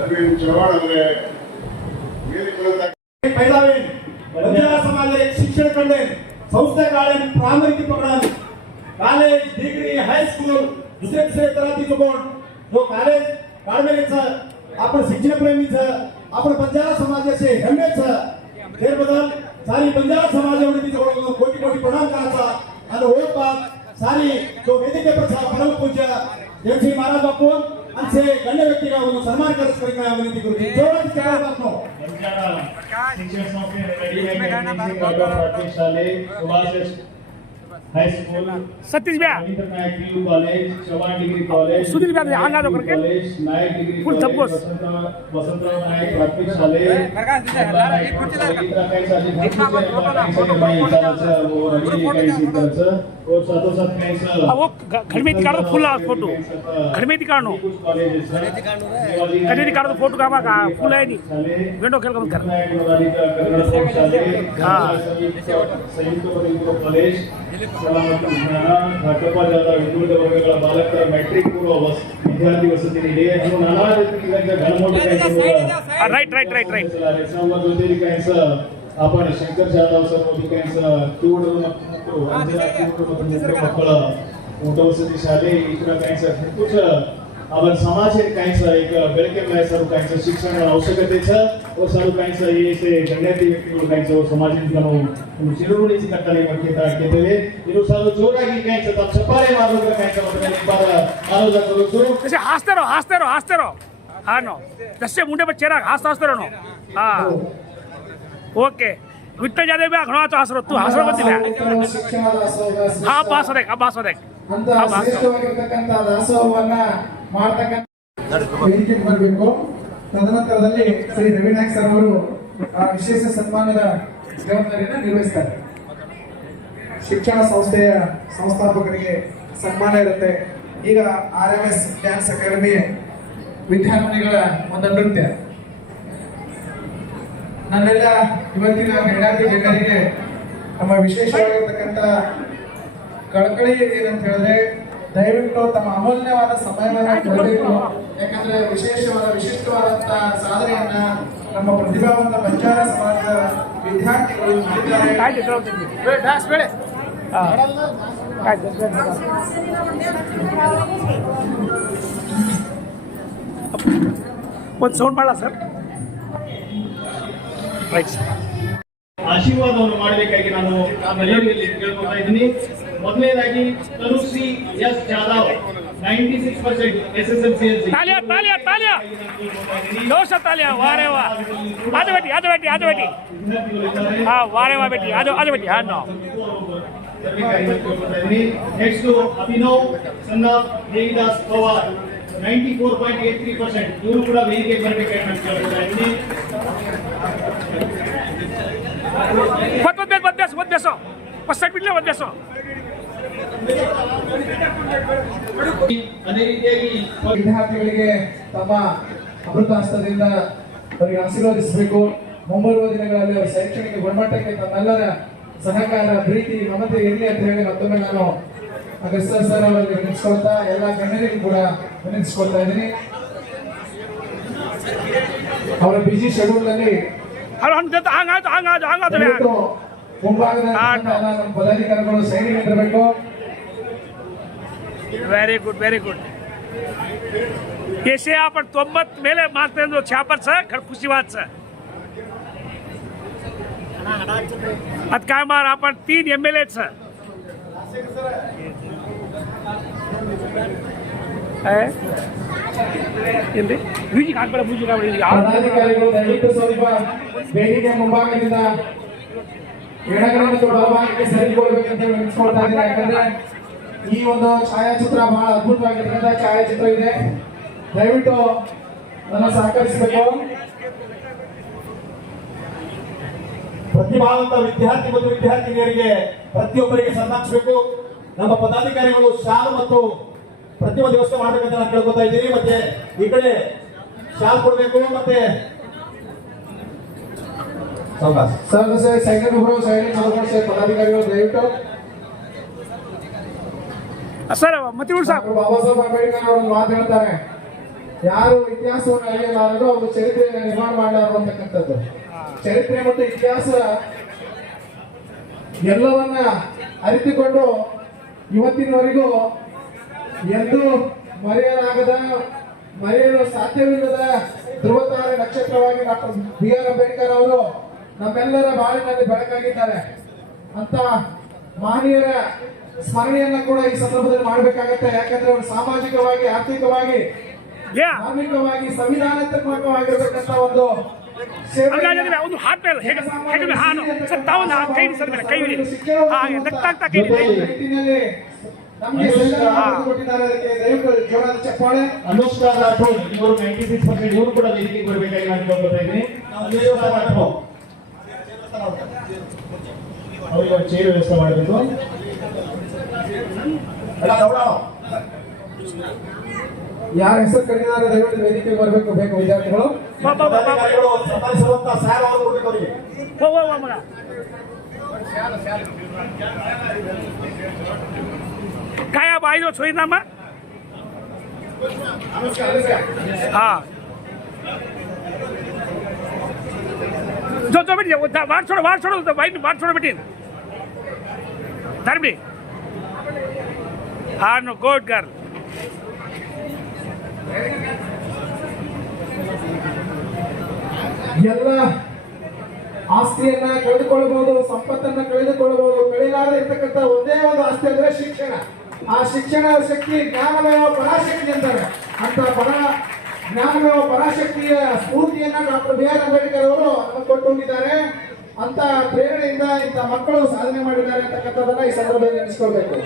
अरविंद चव्हाण ಅವರೇ ವೇದಿಕೆಯಿಂದ पहिलावेन बंजारा समाज एक शिक्षण कळले संस्था काळेन प्राथमिक पकडा कॉलेज डिग्री हायस्कूल दुसरे तरातीचं बोर्ड जो कॉलेज काढमेचं आपण शिक्षण प्रेमीचं आपण बंजारा समाजाचे हेम्मेचं त्याबद्दल सारी बंजारा समाजावरती तिच्याकडून कोटी कोटी प्रणाम करायचा आणि होत बात सारी जो वेदिकेवर परम पूज्य जयश्री महाराज बापू असे गण्य व्यक्तीला सन्मान करण्याची विनंती करतो. जोरात टाळ्या वाजवा. शिक्षण संस्थेने प्राथमिक शाले सुभाष हाईस्कूल सतीश भैया Ravindra Nayak PU college Chavan degree college Sudhir भैया आगे आ जाओ करके college Nayak degree full college सबको वसंतराव नायक प्राथमिक शाले और साथों साथ वो घर में दिखा दो फुल फोटो घर में दिखा दो घर में दिखा दो फोटो का फुल है नहीं विंडो खेल कर हाँ संयुक्त कॉलेज घाटोपार ಹಿಂದುಳಿದ ವರ್ಗಗಳ ಬಾಲಕರ ಮ್ಯಾಟ್ರಿಕ್ ಪೂರ್ವ ವಿದ್ಯಾರ್ಥಿ ವಸತಿ ನಿಲಯ ಅನ್ನು ನಾನಾ ರೀತಿಯ राईट संवाद होते त्यांचं आपण शंकर जाधव सर मोदी त्यांचं किवड ಮಕ್ಕಳ ಊಟ ವಸತಿ ಶಾಲೆ इतर त्यांचं खूप आपण समाज काहींचं एक ಬೆಳಕೆ ಸರ್ काहींचं शिक्षण ಅವಶ್ಯಕತೆचं व सर्व काहींचं हे ಗಣ್ಯಾತಿ ವ್ಯಕ್ತಿಗಳು ಕಾहींचं ಸಮಾಜದಿಂದ ನಾವು ಚಿರುರುಳಿಸಿ ಕಟ್ಟಲೆ ಮಾಡ್ತಿದ್ದೇವೆ ಇದು ಸಾಲು ಜೋರಾಗಿ ಕಾहींचं ತಮ್ಮ ಚಪ್ಪಾಳೆ ಮಾಡೋದ್ರ ಕಾहींचं ಮತ್ತೆ ಇಬ್ಬರ ಆಲೋಚನೆ ಕರುತ್ತು जैसे हंसते रहो हाँ नो जैसे मुंडे पर चेहरा हंसते रहो हाँ ओके विठ्ठल जाधव भी घणा तो हसरो तू हसरो बंदिಲ್ಲ हाँ पास हो देख ಅಂತ ಶ್ರೇಷ್ಠವಾಗಿರ್ತಕ್ಕಂಥ ದಾಸೋಹವನ್ನ ಮಾಡ್ತಕ್ಕಂಥ ವೇದಿಕೆಗೆ ಬರಬೇಕು. ತದನಂತರದಲ್ಲಿ ಶ್ರೀ ರವಿನಾಯಕ್ ಸರ್ ಅವರು ವಿಶೇಷ ಸನ್ಮಾನದ ಜವಾಬ್ದಾರಿಯನ್ನು ನಿರ್ವಹಿಸ್ತಾರೆ. ಶಿಕ್ಷಣ ಸಂಸ್ಥೆಯ ಸಂಸ್ಥಾಪಕರಿಗೆ ಸನ್ಮಾನ ಇರುತ್ತೆ. ಈಗ RMS ಡ್ಯಾನ್ಸ್ ಅಕಾಡೆಮಿ ವಿದ್ಯಾರ್ಥಿಗಳ ಒಂದು ನೃತ್ಯ. ನನ್ನೆಲ್ಲ ಇವತ್ತಿನ ಗಣ್ಯಾತಿ ಗಣ್ಯರಿಗೆ ನಮ್ಮ ವಿಶೇಷವಾಗಿರ್ತಕ್ಕಂಥ ಕಳಕಳಿ ಏನಂತ ಹೇಳಿದ್ರೆ ದಯವಿಟ್ಟು ತಮ್ಮ ಅಮೂಲ್ಯವಾದ ಸಮಯವನ್ನು ಕೊಡಬೇಕು. ಯಾಕಂದ್ರೆ ವಿಶಿಷ್ಟವಾದಂತಹ ಸಾಧನೆಯನ್ನ ನಮ್ಮ ಪ್ರತಿಭಾವಂತ ಬಂಜಾರ ಸಮಾಜದ ವಿದ್ಯಾರ್ಥಿಗಳು ಮಾಡಿದ್ದಾರೆ. ಒಂದು ಸೌಂಡ್ ಮಾಡಲ್ಲ ಸರ್ ರೈಟ್ ಸರ್ ಆಶೀರ್ವಾದವನ್ನು ಮಾಡಬೇಕಾಗಿ ನಾನು ಎಲ್ಲರಿಗೆ ಕೇಳ್ಕೊತಾ ಇದ್ದೀನಿ. ಮೊದಲನೇದಾಗಿ ತನುಶ್ರೀ ಎಸ್ ಜಾಧವ್ 96% SSLC तालिया जोश तालिया वाह रे वाह आजो बेटी हाँ वाह रे वाह बेटी आजो बेटी हाँ नो नेक्स्ट अभिनव सन्ना देविदास पवार 94.83% ಇವರು ಕೂಡ ವೇದಿಕೆಗೆ ಬರಬೇಕಾಗಿ ನಾನು ಕೇಳ್ಕೊತಾ ಇದ್ದೀನಿ. मत बेसो 5 मिनट मत बेसो ಅದೇ ರೀತಿಯಾಗಿ ವಿದ್ಯಾರ್ಥಿಗಳಿಗೆ ತಮ್ಮ ಅಮೃತ ಹಸ್ತದಿಂದ ಅವರಿಗೆ ಆಶೀರ್ವದಿಸಬೇಕು. ಮುಂಬರುವ ದಿನಗಳಲ್ಲಿ ಅವರ ಶೈಕ್ಷಣಿಕ ಗುಣಮಟ್ಟಕ್ಕೆ ತಮ್ಮೆಲ್ಲರ ಸಹಕಾರ ಪ್ರೀತಿ ಮಮತೆ ಇರಲಿ ಅಂತ ಹೇಳಿ ಮತ್ತೊಮ್ಮೆ ನಾನು ಅಗಸ್ತ್ಯ ಸರ್ ಅವರಿಗೆ ವಿನಿಸ್ಕೊಳ್ತಾ ಎಲ್ಲ ಗಣ್ಯರಿಗೂ ಕೂಡ ವಿನಿಸ್ಕೊಳ್ತಾ ಇದ್ದೀನಿ. ಅವರ ಬಿಜಿ ಶೆಡ್ಯೂಲ್ ನಲ್ಲಿ ಮುಂಭಾಗದ ನಮ್ಮ ಪದಾಧಿಕಾರಿಗಳು ಸೈನಿಕ ಇರಬೇಕು. वेरी गुड ऐसे आपण 90 ಮೇಲೆ ಮಾತ್ರ 56 सर खर खुशी बात सर आता काय मार आपण 3 MLA सर ಎಲ್ಲಿ ಮ್ಯೂಸಿಕ್ ಹಾಕ್ಬೇಡ ಮ್ಯೂಸಿಕ್ ಪದಾಧಿಕಾರಿಗಳು ದಯವಿಟ್ಟು ಸ್ವಲ್ಪ ವೇದಿಕೆ ಮುಂಭಾಗದಿಂದ ಎಡಗಡೆ ಮತ್ತು ಬಲಭಾಗಕ್ಕೆ ಸರಿಕೊಳ್ಬೇಕಂತ ವಿನಿಸ್ಕೊಳ್ತಾ ಇದ್ದೀನಿ. ಯಾಕಂದ್ರೆ ಈ ಒಂದು ಛಾಯಾಚಿತ್ರ ಬಹಳ ಅದ್ಭುತವಾಗಿರ್ತಕ್ಕಂಥ ಛಾಯಾಚಿತ್ರ ಇದೆ. ದಯವಿಟ್ಟು ನನ್ನ ಸಹಕರಿಸಬೇಕು. ಪ್ರತಿಭಾವಂತ ವಿದ್ಯಾರ್ಥಿ ಮತ್ತು ವಿದ್ಯಾರ್ಥಿನಿಯರಿಗೆ ಪ್ರತಿಯೊಬ್ಬರಿಗೆ ಸನ್ಮಾನಿಸಬೇಕು. ನಮ್ಮ ಪದಾಧಿಕಾರಿಗಳು ಶಾಲ್ ಮತ್ತು ಪ್ರತಿಮಾ ವ್ಯವಸ್ಥೆ ಮಾಡ್ಬೇಕಂತ ನಾನು ಕೇಳ್ಕೊತಾ ಇದ್ದೀನಿ. ಮತ್ತೆ ಈ ಕಡೆ ಶಾಲ್ ಕೊಡ್ಬೇಕು. ಮತ್ತೆ ಸೈಲೆಂಟ್ ಪದಾಧಿಕಾರಿಗಳು ದಯವಿಟ್ಟು ಸರ್ ಮತ್ತೆ ಸಾಕು ಬಾಬಾ ಸಾಹೇಬ್ ಅಂಬೇಡ್ಕರ್ ಅವರು ಮಾತು ಹೇಳ್ತಾರೆ, ಯಾರು ಇತಿಹಾಸವನ್ನು ಅರಿಯಲಾರರು ಅವರು ಚರಿತ್ರೆಯನ್ನು ನಿರ್ಮಾಣ ಮಾಡಲಾರರು ಅಂತಕ್ಕಂಥದ್ದು. ಚರಿತ್ರೆ ಮತ್ತು ಇತಿಹಾಸ ಎಲ್ಲವನ್ನ ಅರಿತುಕೊಂಡು ಇವತ್ತಿನವರೆಗೂ ಎಂದೂ ಮರೆಯಲು ಸಾಧ್ಯವಿಲ್ಲದ ಧ್ರುವತಾರೆ ನಕ್ಷತ್ರವಾಗಿ ಡಾಕ್ಟರ್ BR ಅಂಬೇಡ್ಕರ್ ಅವರು ನಮ್ಮೆಲ್ಲರ ಬಾಳಿನಲ್ಲಿ ಬೆಳಕಾಗಿದ್ದಾರೆ. ಅಂತ ಮಹನೀಯರ ಸ್ಮರಣೆಯನ್ನ ಕೂಡ ಈ ಸಂದರ್ಭದಲ್ಲಿ ಮಾಡಬೇಕಾಗತ್ತೆ. ಯಾಕಂದ್ರೆ ಅವರು ಸಾಮಾಜಿಕವಾಗಿ, ಆರ್ಥಿಕವಾಗಿ, ಧಾರ್ಮಿಕವಾಗಿ, ಸಂವಿಧಾನಾತ್ಮಕವಾಗಿರತಕ್ಕಂಥ ಒಂದು ಒಂದು ಹಾಟ್ ಮೇಲೆ ಹೇಗೆ ಹಾನು ಸರ್ ತಾವೊಂದು ಕೈ ಸರ್ ಮೇಲೆ ಕೈ ಹಾಗೆ ನಗ್ತಾ ಕೈ ಅನುಷ್ಕಾ ರಾಠೋಡ್ ಇವರು 96% ಇವರು ಕೂಡ ವೇದಿಕೆಗೆ ಬರಬೇಕಾಗಿ ನಾನು ಕೇಳ್ಕೊತಾ ಇದ್ದೀನಿ. ಅವರಿಗೆ ಒಂದು ಚೇರ್ ವ್ಯವಸ್ಥೆ ಮಾಡಬೇಕು. ಯಾರ ಹೆಸರು ಕರೆದಿದ್ದಾರೆ ದಯವಿಟ್ಟು ವೇದಿಕೆಗೆ ಬರಬೇಕು. ಬೇಕು ವಿದ್ಯಾರ್ಥಿಗಳು ಸಾರ್ ಅವರು ಕೊಡ್ಬೇಕು ಅವರಿಗೆ. काय बाई जो छोई नाम हाँ जो बेटी वाट छोड़ो वाइट वाट छोड़ो बेटी धर्मी हाँ नो गुड गर्ल ಎಲ್ಲ ಆಸ್ತಿಯನ್ನ ಕಳೆದುಕೊಳ್ಳಬಹುದು, ಸಂಪತ್ತನ್ನ ಕಳೆದುಕೊಳ್ಳಬಹುದು. ಕಳೆಯಲಾರದೆ ಇರ್ತಕ್ಕಂಥ ಒಂದೇ ಒಂದು ಆಸ್ತಿ ಅಂದ್ರೆ ಶಿಕ್ಷಣ. ಆ ಶಿಕ್ಷಣ ಶಕ್ತಿ ಜ್ಞಾನಮಯ ಪರಾಶಕ್ತಿ ಅಂತಾರೆ. ಅಂತ ಜ್ಞಾನಮಯ ಪರಾಶಕ್ತಿಯ ಸ್ಫೂರ್ತಿಯನ್ನ ಡಾಕ್ಟರ್ BR ಅಂಬೇಡ್ಕರ್ ಅವರು ನಮಗೆ ಕೊಟ್ಟು ಹೋಗಿದ್ದಾರೆ. ಅಂತ ಪ್ರೇರಣೆಯಿಂದ ಇಂಥ ಮಕ್ಕಳು ಸಾಧನೆ ಮಾಡಿದ್ದಾರೆ ಅಂತಕ್ಕಂಥದ್ದನ್ನ ಈ ಸಂದರ್ಭದಲ್ಲಿ ನೆನೆಸ್ಕೊಳ್ಬೇಕು.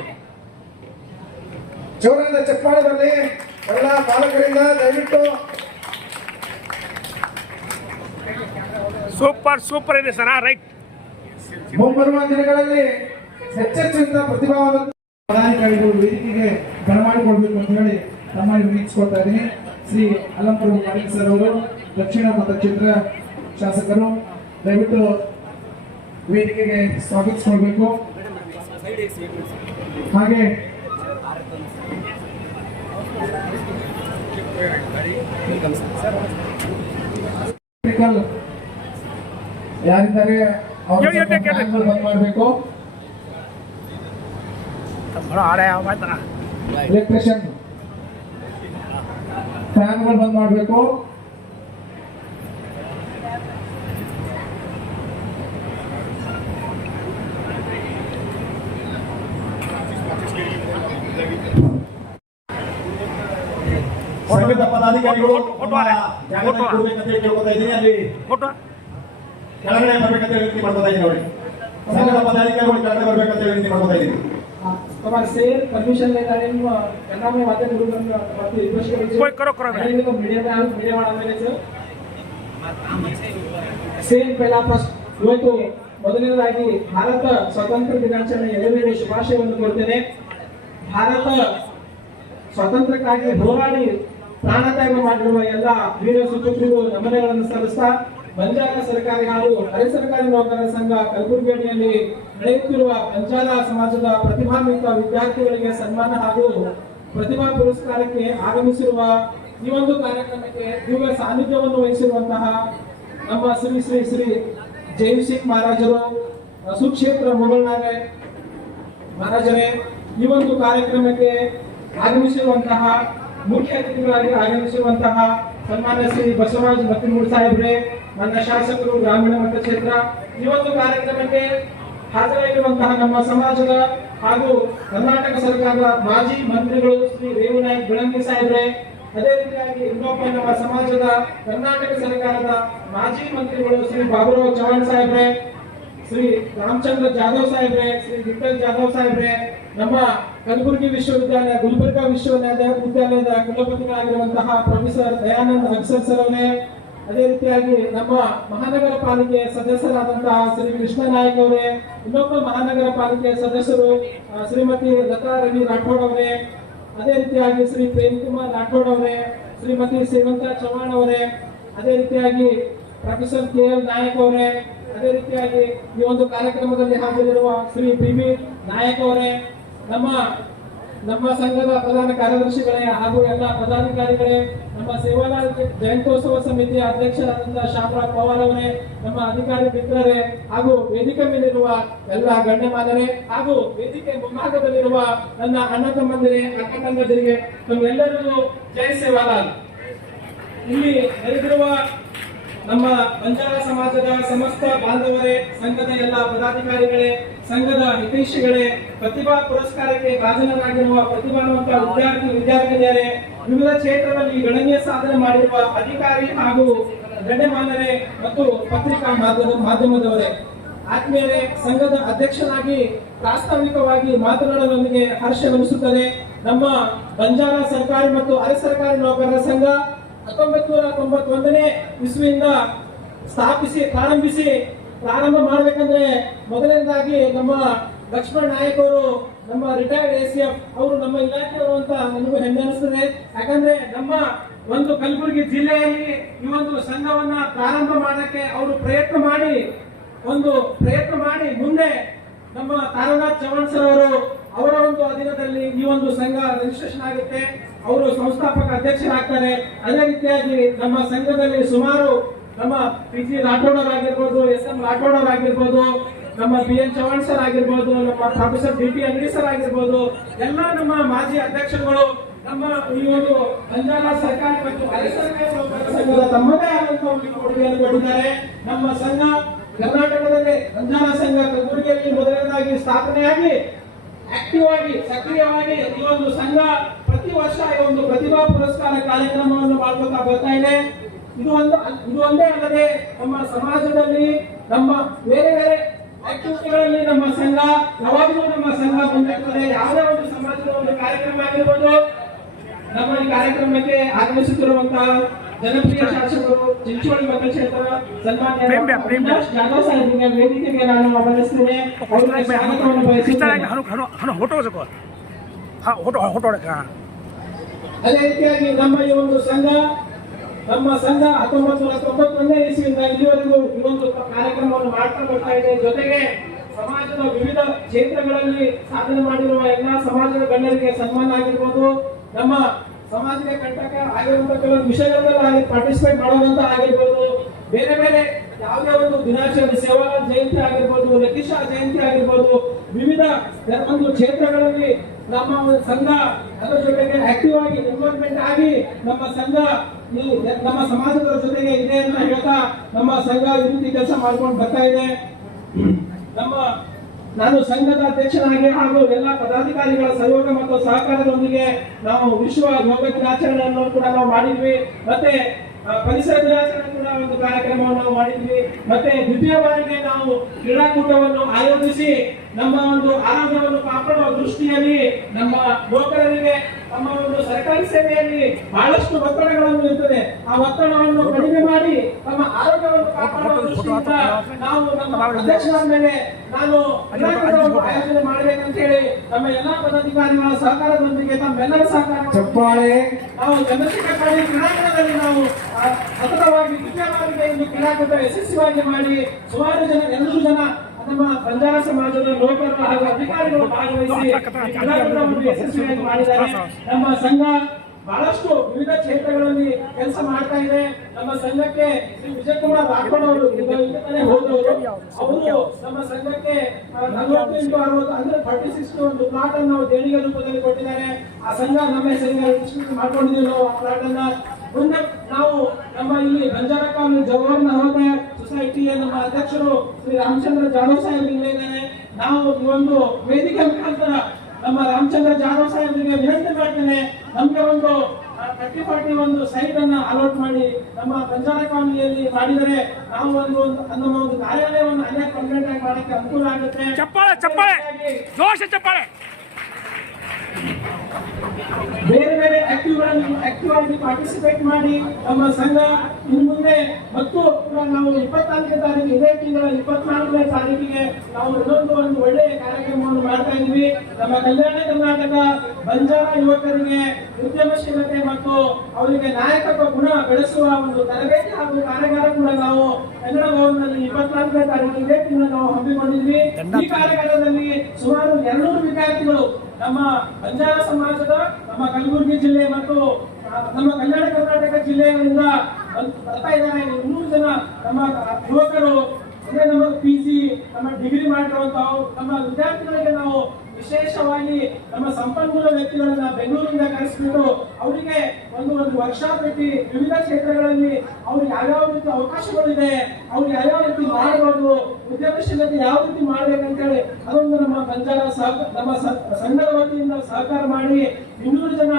ಜೋರಾದ ಚಪ್ಪಾಳೆ ಬರಲಿ ಎಲ್ಲ ಪಾಲಕರಿಂದ. ದಯವಿಟ್ಟು ಸೂಪರ್ ಇದೆ ಸರ್. ರೈಟ್ ಮುಂಬರುವ ದಿನಗಳಲ್ಲಿ ಹೆಚ್ಚೆಚ್ಚಿನ ಪ್ರತಿಭಾವಂತ ಪದಾಧಿಕಾರಿಗಳು ವೇದಿಕೆಗೆ ಬರಮಾಡಿಕೊಳ್ಬೇಕು ಅಂತ ಹೇಳಿ ತಮ್ಮಲ್ಲಿ ವಿನಂತಿಸ್ಕೊಳ್ತಾ ಇದ್ದೀನಿ. ಶ್ರೀ ಅಲ್ಲಂಪುರ ಪಾಟೀಲ್ ಸರ್ ಅವರು ದಕ್ಷಿಣ ಮತಕ್ಷೇತ್ರ ಶಾಸಕರು ದಯವಿಟ್ಟು ವೇದಿಕೆಗೆ ಸ್ವಾಗತಿಸಿಕೊಳ್ಬೇಕು. ಹಾಗೆ ಯಾರಿದ್ದಾರೆ ಅವರು ಬಂದ್ ಮಾಡಬೇಕು. ಎಲೆಕ್ಟ್ರಿಷಿಯನ್ ಫ್ಯಾನ್ಗಳು ಬಂದ್ ಮಾಡಬೇಕು. ಸಂಘದ ಪದಾಧಿಕಾರಿಗಳು ಕೊಡ್ಬೇಕಂತ ಕೇಳ್ಕೊತಾ ಇದ್ದೀನಿ. ಅಲ್ಲಿ ಫೋಟೋ ಕೆಳಗಡೆ ಬರ್ಬೇಕಂತ ವಿನಂತಿ ಮಾಡ್ಕೊತಾ ಇದ್ದೀನಿ. ನೋಡಿ ಸಂಘದ ಪದಾಧಿಕಾರಿಗಳು ಕೆಳಗಡೆ ಬರ್ಬೇಕಂತ ವಿನಂತಿ ಮಾಡ್ಕೊತಾ ಇದ್ದೀನಿ. तुम्हारे से परमिशन लेता है करना में बातें गुरु बातें रिक्वेस्ट करेंगे कोई करो मीडिया में आप मीडिया वाला मेरे से ಸೇಮ್ ಪೆಹಲಾ ಫಸ್ಟ್ ಇವತ್ತು ಮೊದಲನೇದಾಗಿ ಭಾರತ ಸ್ವಾತಂತ್ರ್ಯ ದಿನಾಚರಣೆ ಎಲ್ಲರಿಗೂ ಶುಭಾಶಯವನ್ನು ಕೊಡ್ತೇನೆ. ಭಾರತ ಸ್ವಾತಂತ್ರ್ಯಕ್ಕಾಗಿ ಹೋರಾಡಿ ಪ್ರಾಣತ್ಯಾಗ ಮಾಡಿರುವ ಎಲ್ಲ ವೀರ ಸುಪುತ್ರರಿಗೂ ನಮನಗಳನ್ನು ಸಲ್ಲಿಸ್ತಾ ಬಂಜಾರ ಸರ್ಕಾರಿ ಹಾಗೂ ಅರೆ ಸರ್ಕಾರಿ ನೌಕರರ ಸಂಘ ಕಲಬುರಗಿಯಲ್ಲಿ ನಡೆಯುತ್ತಿರುವ ಬಂಜಾರ ಸಮಾಜದ ಪ್ರತಿಭಾನ್ವಿತ ವಿದ್ಯಾರ್ಥಿಗಳಿಗೆ ಸನ್ಮಾನ ಹಾಗೂ ಪ್ರತಿಭಾ ಪುರಸ್ಕಾರಕ್ಕೆ ಆಗಮಿಸಿರುವ ಈ ಒಂದು ಕಾರ್ಯಕ್ರಮಕ್ಕೆ ದಿವ್ಯ ಸಾನ್ನಿಧ್ಯವನ್ನು ವಹಿಸಿರುವಂತಹ ನಮ್ಮ ಶ್ರೀ ಶ್ರೀ ಶ್ರೀ ಜೈವ್ ಸಿಂಗ್ ಮಹಾರಾಜರು ಸುಕ್ಷೇತ್ರ ಮುಗಳನಾಗೆ ಮಹಾರಾಜರೇ, ಈ ಒಂದು ಕಾರ್ಯಕ್ರಮಕ್ಕೆ ಆಗಮಿಸಿರುವಂತಹ ಮುಖ್ಯ ಅತಿಥಿಗಳಾಗಿ ಆಗಮಿಸಿರುವಂತಹ ಸನ್ಮಾನ್ಯ ಶ್ರೀ ಬಸವರಾಜ ಮತ್ತಿಮೂರು ಸಾಹೇಬ್ರೆ, ನನ್ನ ಶಾಸಕರು ಗ್ರಾಮೀಣ ಮತಕ್ಷೇತ್ರ, ಈ ಒಂದು ಕಾರ್ಯಕ್ರಮಕ್ಕೆ ಹಾಜರಾಗಿರುವಂತಹ ನಮ್ಮ ಸಮಾಜದ ಹಾಗೂ ಕರ್ನಾಟಕ ಸರ್ಕಾರದ ಮಾಜಿ ಮಂತ್ರಿಗಳು ಶ್ರೀ ರೇವನಾಯಕ್ ಬೆಳಂಗಿ ಸಾಹೇಬ್ರೆ, ಅದೇ ರೀತಿಯಾಗಿ ಇನ್ನೊಬ್ಬ ನಮ್ಮ ಸಮಾಜದ ಕರ್ನಾಟಕ ಸರ್ಕಾರದ ಮಾಜಿ ಮಂತ್ರಿಗಳು ಶ್ರೀ ಬಾಬುರಾವ್ ಚವಾಣ್ ಸಾಹೇಬ್ರೆ, ಶ್ರೀ ರಾಮಚಂದ್ರ ಜಾಧವ್ ಸಾಹೇಬ್ರೆ, ಶ್ರೀ ವಿಠಲ್ ಜಾಧವ್ ಸಾಹೇಬ್ರೆ, ನಮ್ಮ ಕಲಬುರಗಿ ವಿಶ್ವವಿದ್ಯಾಲಯ ಗುಲ್ಬರ್ಗಾ ವಿಶ್ವವಿದ್ಯಾಲಯದ ಕುಲಪತಿಗಳಾಗಿರುವಂತಹ ಪ್ರೊಫೆಸರ್ ದಯಾನಂದ್ ಅಗ್ಸರ್ ಸರ್ ಅವರೇ, ಅದೇ ರೀತಿಯಾಗಿ ನಮ್ಮ ಮಹಾನಗರ ಪಾಲಿಕೆ ಸದಸ್ಯರಾದಂತಹ ಶ್ರೀ ಕೃಷ್ಣ ನಾಯಕ್ ಅವರೇ, ಇನ್ನೊಬ್ಬ ಮಹಾನಗರ ಪಾಲಿಕೆ ಸದಸ್ಯರು ಶ್ರೀಮತಿ ಲತಾ ರವಿ ರಾಠೋಡ್ ಅವರೇ, ಅದೇ ರೀತಿಯಾಗಿ ಶ್ರೀ ಪ್ರೇಮ್ ಕುಮಾರ್ ರಾಠೋಡ್ ಅವರೇ, ಶ್ರೀಮತಿ ಸೇವಂತಾ ಚವ್ಹಾಣ್ ಅವರೇ, ಅದೇ ರೀತಿಯಾಗಿ ಪ್ರೊಫೆಸರ್ KL ನಾಯಕ್ ಅವರೇ, ಅದೇ ರೀತಿಯಾಗಿ ಈ ಒಂದು ಕಾರ್ಯಕ್ರಮದಲ್ಲಿ ಹಾಜರಿರುವ ಶ್ರೀ PB ನಾಯಕ್ ಅವರೇ, ನಮ್ಮ ಸಂಘದ ಪ್ರಧಾನ ಕಾರ್ಯದರ್ಶಿಗಳೇ ಹಾಗೂ ಎಲ್ಲ ಪದಾಧಿಕಾರಿಗಳೇ, ನಮ್ಮ ಸೇವಾಲಾಲ್ ಜಯಂತ್ಯೋತ್ಸವ ಸಮಿತಿಯ ಅಧ್ಯಕ್ಷರಾದಂತಹ ಶ್ಯಾಮರಾವ್ ಪವಾರ್ ಅವರೇ, ನಮ್ಮ ಅಧಿಕಾರಿ ಮಿತ್ರರೇ ಹಾಗೂ ವೇದಿಕೆ ಮೇಲಿರುವ ಎಲ್ಲ ಗಣ್ಯಮಾನರೇ ಹಾಗೂ ವೇದಿಕೆ ಮುಂಭಾಗದಲ್ಲಿರುವ ನನ್ನ ಅಣ್ಣ ತಮ್ಮಂದಿರೇ, ಅಕ್ಕ ತಂಗದಿರಿಗೆ ತಮ್ಮೆಲ್ಲರಿಗೂ ಜೈ ಸೇವಾಲಾಲ್. ಇಲ್ಲಿ ನೆರೆದಿರುವ ನಮ್ಮ ಬಂಜಾರ ಸಮಾಜದ ಸಮಸ್ತ ಬಾಂಧವರೇ, ಸಂಘದ ಎಲ್ಲ ಪದಾಧಿಕಾರಿಗಳೇ, ಸಂಘದ ಹಿತೈಷಿಗಳೇ, ಪ್ರತಿಭಾ ಪುರಸ್ಕಾರಕ್ಕೆ ಭಾಜನರಾಗಿರುವ ಪ್ರತಿಭಾವಂತ ವಿದ್ಯಾರ್ಥಿನಿಯರೇ, ವಿವಿಧ ಕ್ಷೇತ್ರದಲ್ಲಿ ಗಣನೀಯ ಸಾಧನೆ ಮಾಡಿರುವ ಅಧಿಕಾರಿ ಹಾಗೂ ಗಣ್ಯಮಾನರೇ ಮತ್ತು ಪತ್ರಿಕಾ ಮಾಧ್ಯಮದವರೇ, ಆತ್ಮೀಯರೇ, ಸಂಘದ ಅಧ್ಯಕ್ಷನಾಗಿ ಪ್ರಾಸ್ತಾವಿಕವಾಗಿ ಮಾತನಾಡಲು ಹರ್ಷವೆನಿಸುತ್ತದೆ. ನಮ್ಮ ಬಂಜಾರ ಸರ್ಕಾರಿ ಮತ್ತು ಅರೆ ಸರ್ಕಾರಿ ನೌಕರರ ಸಂಘ 1991ನೇ ಇಸ್ವಿಯಿಂದ ಪ್ರಾರಂಭ ಮಾಡಬೇಕಂದ್ರೆ ಮೊದಲನೇದಾಗಿ ನಮ್ಮ ಲಕ್ಷ್ಮಣ್ ನಾಯಕ್ ಅವರು, ನಮ್ಮ ರಿಟೈರ್ಡ್ ACF ಅವರು ನಮ್ಮ ಇಲಾಖೆಯವರು ಅಂತ ನನಗೂ ಹೆಮ್ಮೆ ಅನಿಸ್ತದೆ. ಯಾಕಂದ್ರೆ ನಮ್ಮ ಒಂದು ಕಲಬುರಗಿ ಜಿಲ್ಲೆಯಲ್ಲಿ ಈ ಒಂದು ಸಂಘವನ್ನ ಪ್ರಾರಂಭ ಮಾಡಕ್ಕೆ ಅವರು ಪ್ರಯತ್ನ ಮಾಡಿ ಮುಂದೆ ನಮ್ಮ ತಾರನಾಥ್ ಚವ್ಹಾಣ್ ಸರ್ ಅವರ ಒಂದು ಅಧೀನದಲ್ಲಿ ಈ ಒಂದು ಸಂಘ ರಿಜಿಸ್ಟ್ರೇಷನ್ ಆಗುತ್ತೆ. ಅವರು ಸಂಸ್ಥಾಪಕ ಅಧ್ಯಕ್ಷರಾಗ್ತಾರೆ. ಅದೇ ರೀತಿಯಾಗಿ ನಮ್ಮ ಸಂಘದಲ್ಲಿ ಸುಮಾರು ನಮ್ಮ PG ರಾಠೋಡ್ ಆಗಿರ್ಬೋದು, SM ರಾಠೋಡ್ ಆಗಿರ್ಬೋದು, ನಮ್ಮ BN ಚವ್ಹಾಣ್ ಸರ್ ಆಗಿರ್ಬೋದು, ನಮ್ಮ ಪ್ರೊಫೆಸರ್ DT ಅಂಗಡಿ ಸರ್ ಆಗಿರ್ಬೋದು, ಎಲ್ಲ ನಮ್ಮ ಮಾಜಿ ಅಧ್ಯಕ್ಷರುಗಳು ನಮ್ಮ ಈ ಒಂದು ಬಂಜಾರ ಸರ್ಕಾರಿ ಮತ್ತು ಅರೆ ಸರ್ಕಾರಿ ನೌಕರರ ಸಂಘದ ತಮ್ಮದೇ ಆದಂತಹ ಒಂದು ಕೊಡುಗೆಯನ್ನು ಕೊಟ್ಟಿದ್ದಾರೆ. ನಮ್ಮ ಸಂಘ ಕರ್ನಾಟಕದಲ್ಲಿ ಬಂಜಾರ ಸಂಘ ಕಲಬುರಗಿಯಲ್ಲಿ ಮೊದಲನೇದಾಗಿ ಸ್ಥಾಪನೆಯಾಗಿ ಆಕ್ಟಿವ್ ಆಗಿ ಸಕ್ರಿಯವಾಗಿ ಈ ಒಂದು ಸಂಘ ಪ್ರತಿ ವರ್ಷ ಈ ಒಂದು ಪ್ರತಿಭಾ ಪುರಸ್ಕಾರ ಕಾರ್ಯಕ್ರಮವನ್ನು ಮಾಡ್ಕೊತಾ ಬರ್ತಾ ಇದೆ. ಇದು ಒಂದೇ ಅಲ್ಲದೆ ನಮ್ಮ ಸಮಾಜದಲ್ಲಿ ನಮ್ಮ ಬೇರೆ ಬೇರೆ ಆಕ್ಟಿವಿಟಿಗಳಲ್ಲಿ ನಮ್ಮ ಸಂಘ ಯಾವಾಗಲೂ ಮುಂದಿರ್ತದೆ. ಯಾವುದೇ ಒಂದು ಸಮಾಜದ ಒಂದು ಕಾರ್ಯಕ್ರಮ ಆಗಿರ್ಬೋದು, ನಮ್ಮ ಈ ಕಾರ್ಯಕ್ರಮಕ್ಕೆ ಆಗಮಿಸುತ್ತಿರುವಂತಹ ಜನಪ್ರಿಯ ಶಾಸಕರು ಚಿಂಚೋಳಿ ಮತಕ್ಷೇತ್ರ ಸನ್ಮಾನ್ಯ ಜಾಧವ್ ಸಾಹೇಬ್ರಿಗೆ ವೇದಿಕೆಗೆ ನಾನು ಆಹ್ವಾನಿಸ್ತೇನೆ. ಅವರಿಗೆ ಸ್ವಾಗತವನ್ನು ಬಯಸುತ್ತೇನೆ. ಅದೇ ರೀತಿಯಾಗಿ ನಮ್ಮ ಈ ಒಂದು ಸಂಘ 1991ನೇ ಇಸ್ವಿಯಿಂದ ಇಲ್ಲಿವರೆಗೂ ಈ ಒಂದು ಕಾರ್ಯಕ್ರಮವನ್ನು ಮಾಡ್ತಾ ಬರ್ತಾ ಇದೆ. ಜೊತೆಗೆ ಸಮಾಜದ ವಿವಿಧ ಕ್ಷೇತ್ರಗಳಲ್ಲಿ ಸಾಧನೆ ಮಾಡಿರುವ ಎಲ್ಲ ಸಮಾಜದ ಗಣ್ಯರಿಗೆ ಸನ್ಮಾನ ಆಗಿರ್ಬೋದು, ನಮ್ಮ ಸಮಾಜಕ್ಕೆ ಕಂಟಕ ಆಗಿರುವಂತಹ ಕೆಲವು ವಿಷಯಗಳಲ್ಲಿ ಪಾರ್ಟಿಸಿಪೇಟ್ ಮಾಡೋದಂತ ಆಗಿರ್ಬೋದು, ಬೇರೆ ಬೇರೆ ಯಾವುದೇ ಒಂದು ದಿನಾಚರಣೆ, ಸೇವಾಲಾಲ್ ಜಯಂತಿ ಆಗಿರ್ಬೋದು, ಲತೀಶಾ ಜಯಂತಿ ಆಗಿರ್ಬೋದು, ವಿವಿಧ ಒಂದು ಕ್ಷೇತ್ರಗಳಲ್ಲಿ ನಮ್ಮ ಸಂಘ ಅದರ ಜೊತೆಗೆ ಆಕ್ಟಿವ್ ಆಗಿ ಇನ್ವಾಲ್ವ್ಮೆಂಟ್ ಆಗಿ ನಮ್ಮ ಸಂಘ ನಮ್ಮ ಸಮಾಜದ ಜೊತೆಗೆ ಇದೆ ಅಂತ ಹೇಳ್ತಾ ನಮ್ಮ ಸಂಘ ಈ ರೀತಿ ಕೆಲಸ ಮಾಡ್ಕೊಂಡು ಬರ್ತಾ ಇದೆ. ನಾನು ಸಂಘದ ಅಧ್ಯಕ್ಷನಾಗಿ ಹಾಗೂ ಎಲ್ಲ ಪದಾಧಿಕಾರಿಗಳ ಸಹಯೋಗ ಮತ್ತು ಸಹಕಾರದೊಂದಿಗೆ ನಾವು ವಿಶ್ವ ಯೋಗ ದಿನಾಚರಣೆಯನ್ನು ಕೂಡ ನಾವು ಮಾಡಿದ್ವಿ. ಮತ್ತೆ ಪರಿಸರ ದಿನಾಚರಣೆ ಕೂಡ ಒಂದು ಕಾರ್ಯಕ್ರಮವನ್ನು ನಾವು ಮಾಡಿದ್ವಿ. ಮತ್ತೆ ದ್ವಿತೀಯ ಬಾರಿಗೆ ನಾವು ಕ್ರೀಡಾಕೂಟವನ್ನು ಆಯೋಜಿಸಿ ನಮ್ಮ ಒಂದು ಆರೋಗ್ಯವನ್ನು ಕಾಪಾಡುವ ದೃಷ್ಟಿಯಲ್ಲಿ ನಮ್ಮ ನೌಕರರಿಗೆ ನಮ್ಮ ಒಂದು ಸರ್ಕಾರಿ ಸೇವೆಯಲ್ಲಿ ಬಹಳಷ್ಟು ಒತ್ತಡಗಳನ್ನು ಇರ್ತದೆ. ಆ ಒತ್ತಡವನ್ನು ಕಡಿಮೆ ಮಾಡಿ ನಮ್ಮ ಆರೋಗ್ಯವನ್ನು ಕಾಪಾಡುವ ದೃಷ್ಟಿಯಿಂದ ನಾವು ನಮ್ಮ ಅಧ್ಯಕ್ಷರಾದ ಮೇಲೆ ನಾನು ಆಯೋಜನೆ ಮಾಡಬೇಕಂತ ಹೇಳಿ ನಮ್ಮ ಎಲ್ಲಾ ಪದಾಧಿಕಾರಿಗಳ ಸಹಕಾರದೊಂದಿಗೆ ತಮ್ಮೆಲ್ಲರ ಸಹಕಾರ ನಾವು ಚಂದ್ರಶೇಖರ್ ಕ್ರೀಡಾಂಗಣದಲ್ಲಿ ನಾವು ಸತತವಾಗಿ ದ್ವಿತೀಯವಾಗಿದೆ ಎಂದು ಕ್ರೀಡಾಕೂಟ ಯಶಸ್ವಿಯಾಗಿ ಮಾಡಿ ಸುಮಾರು ಜನ 200 ಜನ ನಮ್ಮ ಬಂಜಾರ ಸಮಾಜದ ನೌಕರರು ಹಾಗೂ ಅಧಿಕಾರಿಗಳು ಭಾಗವಹಿಸಿ ಕ್ರೀಡಾಕೂಟವನ್ನು ಯಶಸ್ವಿಯಾಗಿ ಮಾಡಿದ್ದಾರೆ. ನಮ್ಮ ಸಂಘ ಬಹಳಷ್ಟು ವಿವಿಧ ಕ್ಷೇತ್ರಗಳಲ್ಲಿ ಕೆಲಸ ಮಾಡ್ತಾ ಇದೆ. ನಮ್ಮ ಸಂಘಕ್ಕೆ ಶ್ರೀ ವಿಜಯಕುಮಾರ್ ರಾಠೋಡ್ ಅವರು ಹೋದವರು, ಅವರು ನಮ್ಮ ಸಂಘಕ್ಕೆ 40x60 ಅಂದ್ರೆ 36 ಒಂದು ಪ್ಲಾಟ್ ಅನ್ನು ದೇಣಿಗೆ ರೂಪದಲ್ಲಿ ಕೊಟ್ಟಿದ್ದಾರೆ. ಆ ಸಂಘ ನಮ್ಮ ಹೆಸರಿಗೆ ರಿಜಿಸ್ಟ್ರೇಷನ್ ಮಾಡ್ಕೊಂಡಿದ್ದೀವಿ ನಾವು ಆ ಪ್ಲಾಟ್ ಅನ್ನ. ಮುಂದೆ ನಾವು ನಮ್ಮ ಇಲ್ಲಿ ಬಂಜಾರ ಕಾಲನಿ ಜವಾಹರ್ ನವೋದಯ ಸೊಸೈಟಿಯ ನಮ್ಮ ಅಧ್ಯಕ್ಷರು ಶ್ರೀ ರಾಮಚಂದ್ರ ಜಾಧವ್ ಸಾಹೇಬ್ ಇದ್ದಾರೆ. ನಾವು ಈ ಒಂದು ವೇದಿಕೆ ಮುಖಾಂತರ ನಮ್ಮ ರಾಮಚಂದ್ರ ಜಾಧವ್ ಸಾಹೇಬರಿಗೆ ವಿನಂತಿ ಮಾಡ್ತೇನೆ, ನಮ್ಗೆ ಒಂದು 30-40 ಒಂದು ಸೈಟ್ ಅನ್ನ ಅಲಾಟ್ ಮಾಡಿ ನಮ್ಮ ಬಂಜಾರ ಕಾಲನಿಯಲ್ಲಿ ಮಾಡಿದರೆ ನಾವು ನಮ್ಮ ಒಂದು ಕಾರ್ಯಾಲಯವನ್ನು ಅನೇಕ ಕಂಪ್ಲೇಂಟ್ ಆಗಿ ಮಾಡಕ್ಕೆ ಅನುಕೂಲ ಆಗುತ್ತೆ. ಚಪ್ಪಾಳೆ ಜೋಶ ಚಪ್ಪಾಳೆ. ಬೇರೆ ಬೇರೆ ಆಕ್ಟಿವ್ ಆಗಿ ಪಾರ್ಟಿಸಿಪೇಟ್ ಮಾಡಿ ನಮ್ಮ ಸಂಘ ಇನ್ನು ಮುಂದೆ ಮತ್ತು ನಾವು 24ನೇ ತಾರೀಕು ಇದೇ ತಿಂಗಳ 24ನೇ ತಾರೀಕಿಗೆ ನಾವು ಒಂದು ಒಳ್ಳೆಯ ಕಾರ್ಯಕ್ರಮವನ್ನು ಮಾಡ್ತಾ ಇದ್ವಿ. ನಮ್ಮ ಕಲ್ಯಾಣ ಕರ್ನಾಟಕ ಬಂಜಾರ ಯುವಕರಿಗೆ ಉದ್ಯಮಶೀಲತೆ ಮತ್ತು ಅವರಿಗೆ ನಾಯಕತ್ವ ಗುಣ ಬೆಳೆಸುವ ಒಂದು ತರಬೇತಿ ಹಾಗೂ ಕಾರ್ಯಾಗಾರ ಕೂಡ ನಾವು ಕನ್ನಡ ಭವನದಲ್ಲಿ 24ನೇ ತಾರೀಕು ಇದೇ ತಿಂಗಳು ನಾವು ಹಮ್ಮಿಕೊಂಡಿದ್ವಿ. ಈ ಕಾರ್ಯಾಗಾರದಲ್ಲಿ ಸುಮಾರು 200 ವಿದ್ಯಾರ್ಥಿಗಳು ನಮ್ಮ ಬಂಜಾರ ಸಮಾಜದ ನಮ್ಮ ಕಲಬುರಗಿ ಜಿಲ್ಲೆ ಮತ್ತು ನಮ್ಮ ಕಲ್ಯಾಣ ಕರ್ನಾಟಕ ಜಿಲ್ಲೆಯಿಂದ ಬರ್ತಾ ಇದ್ದಾರೆ. 200 ಜನ ನಮ್ಮ ಯುವಕರು ಅಂದ್ರೆ ನಮ್ಮ PG ನಮ್ಮ ಡಿಗ್ರಿ ಮಾಡಿರುವಂತಹ ನಮ್ಮ ವಿದ್ಯಾರ್ಥಿಗಳಿಗೆ ನಾವು ವಿಶೇಷವಾಗಿ ನಮ್ಮ ಸಂಪನ್ಮೂಲ ವ್ಯಕ್ತಿಗಳನ್ನ ಬೆಂಗಳೂರಿಂದ ಕರೆಸಿಬಿಟ್ಟು ಅವರಿಗೆ ಒಂದು ವರ್ಕ್ಶಾಪ್ ಇಟ್ಟು ವಿವಿಧ ಕ್ಷೇತ್ರಗಳಲ್ಲಿ ಅವ್ರಿಗೆ ಯಾವ್ಯಾವ ರೀತಿ ಅವಕಾಶಗಳಿದೆ, ಅವ್ರಿಗೆ ಯಾವ್ಯಾವ ರೀತಿ ಮಾಡಬಹುದು, ಉದ್ಯಮಶೀಲತೆ ಯಾವ ರೀತಿ ಮಾಡ್ಬೇಕಂತೇಳಿ ಅದೊಂದು ನಮ್ಮ ಬಂಜಾರ ನಮ್ಮ ಸಂಘದ ವತಿಯಿಂದ ಸಹಕಾರ ಮಾಡಿ 200 ಜನ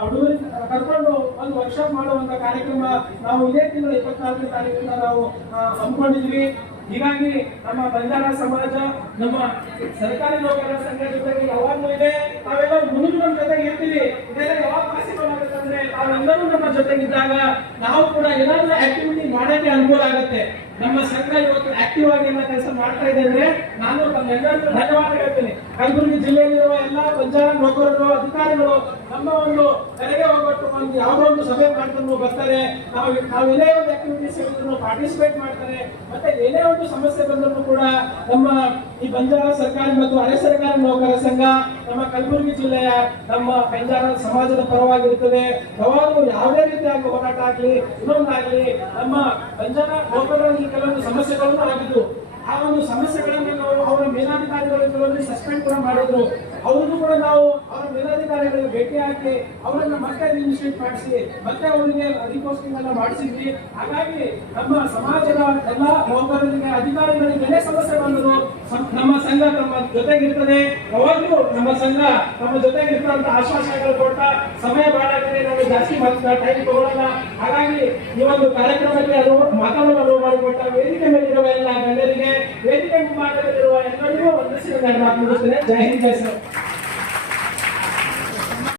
ಹುಡುಗರು ಕರ್ಕೊಂಡು ಒಂದು ವರ್ಕ್ಶಾಪ್ ಮಾಡುವಂತ ಕಾರ್ಯಕ್ರಮ ನಾವು ಇದೇ ತಿಂಗಳ 24ನೇ ತಾರೀಕಿಂದ ನಾವು ಹಮ್ಮಿಕೊಂಡಿದ್ವಿ. ಹೀಗಾಗಿ ನಮ್ಮ ಬಂಜಾರ ಸಮಾಜ ನಮ್ಮ ಸರ್ಕಾರಿ ನೌಕರರ ಸಂಘ ಜೊತೆಗೆ ಯಾವಾಗಲೂ ಇದೆ. ನಾವೆಲ್ಲ ಮುಂದೆ ನಮ್ಮ ಜೊತೆಗೆ ಇರ್ತೀವಿ. ಇದೆಲ್ಲ ಯಾವಾಗ ಪಾಸಿಬಲ್ ಆಗುತ್ತೆ ಅಂದ್ರೆ ನಾವೆಲ್ಲರೂ ನಮ್ಮ ಜೊತೆಗಿದ್ದಾಗ ನಾವು ಕೂಡ ಏನಾದ್ರೂ ಆಕ್ಟಿವಿಟಿ ಮಾಡೋಕೆ ಅನುಕೂಲ ಆಗುತ್ತೆ. ನಮ್ಮ ಸಂಘ ಇವತ್ತು ಆಕ್ಟಿವ್ ಆಗಿ ಎಲ್ಲ ಕೆಲಸ ಮಾಡ್ತಾ ಇದೆ ಅಂದ್ರೆ ನಾನು ತಮ್ಮೆಲ್ಲರಿಗೂ ಧನ್ಯವಾದ ಹೇಳ್ತೀನಿ. ಕಲಬುರಗಿ ಜಿಲ್ಲೆಯಲ್ಲಿರುವ ಎಲ್ಲ ಬಂಜಾರ ನೌಕರರು ಅಧಿಕಾರಿಗಳು ನಮ್ಮ ಒಂದು ಕರೆಗೆ ಹೋಗ್ಬಿಟ್ಟು ಒಂದು ಯಾವುದೋ ಒಂದು ಸಭೆ ಮಾಡ್ಕೊಂಡು ಬರ್ತಾರೆ. ನಾವು ಏನೇ ಒಂದು ಆಕ್ಟಿವಿಟೀಸ್ ಪಾರ್ಟಿಸಿಪೇಟ್ ಮಾಡ್ತಾರೆ. ಮತ್ತೆ ಏನೇ ಒಂದು ಸಮಸ್ಯೆ ಬಂದರೂ ಕೂಡ ನಮ್ಮ ಈ ಬಂಜಾರ ಸರ್ಕಾರಿ ಮತ್ತು ಅರೆ ಸರ್ಕಾರಿ ನೌಕರರ ಸಂಘ ನಮ್ಮ ಕಲಬುರಗಿ ಜಿಲ್ಲೆಯ ನಮ್ಮ ಬಂಜಾರ ಸಮಾಜದ ಪರವಾಗಿರುತ್ತದೆ. ಯಾವಾಗಲೂ ಯಾವುದೇ ರೀತಿಯಾಗಿ ಹೋರಾಟ ಆಗ್ಲಿ ಇನ್ನೊಂದಾಗ್ಲಿ ನಮ್ಮ ಬಂಜಾರ ನೌಕರರಲ್ಲಿ ಕೆಲವೊಂದು ಸಮಸ್ಯೆಗಳನ್ನು ಆಗಿದ್ದು ಆ ಒಂದು ಸಮಸ್ಯೆಗಳನ್ನು ನಾವು ಅವರ ಮೇಲಾಧಿಕಾರಿಗಳು ಕೆಲವೊಂದು ಸಸ್ಪೆಂಡ್ ಕೂಡ ಮಾಡಿದ್ರು. ಅವ್ರಿಗೂ ಕೂಡ ನಾವು ಅವರ ಮೇಲಾಧಿಕಾರಿಗಳಿಗೆ ಭೇಟಿ ಹಾಕಿ ಅವರನ್ನ ಮತ್ತೆ ಇನಿಷಿಯೇಟ್ ಮಾಡಿಸಿ ಮತ್ತೆ ಅವರಿಗೆ ರಿಪೋಸ್ಟಿಂಗ್ ಎಲ್ಲ ಮಾಡಿಸಿದ್ವಿ. ಹಾಗಾಗಿ ನಮ್ಮ ಸಮಾಜದ ಎಲ್ಲ ನೌಕರರಿಗೆ ಅಧಿಕಾರಿಗಳಿಗೆ ಏನೇ ಸಮಸ್ಯೆ ಬಂದರು ನಮ್ಮ ಸಂಘ ನಮ್ಮ ಜೊತೆಗಿರ್ತದೆ. ಯಾವಾಗಲೂ ನಮ್ಮ ಸಂಘ ನಮ್ಮ ಜೊತೆಗಿರ್ತದೆ ಅಂತ ಆಶ್ವಾಸನೆಗಳು ಕೊಟ್ಟ ಸಮಯ ಬಾಳಾಗಿದೆ. ನಾವು ಜಾಸ್ತಿ ಟೈಮ್ ತಗೊಳ್ಳಲ್ಲ. ಹಾಗಾಗಿ ಈ ಒಂದು ಕಾರ್ಯಕ್ರಮಕ್ಕೆ ಮಾತಾಡಲು ಅನುವು ಮಾಡಿಕೊಟ್ಟ ವೇದಿಕೆ ಮೇಲಿರುವ ಎಲ್ಲ ಗಣ್ಯರಿಗೆ ವೇದಿಕೆ ಮುಂಭಾಗದಲ್ಲಿರುವ ಎಲ್ಲರಿಗೂ ವಂದಿಸಿ ನಾನು ಮಾತನಾಡುತ್ತೇನೆ. ಜೈ ಹಿಂದ್, ಜೈ ಶ್ರೀರಾಮ್.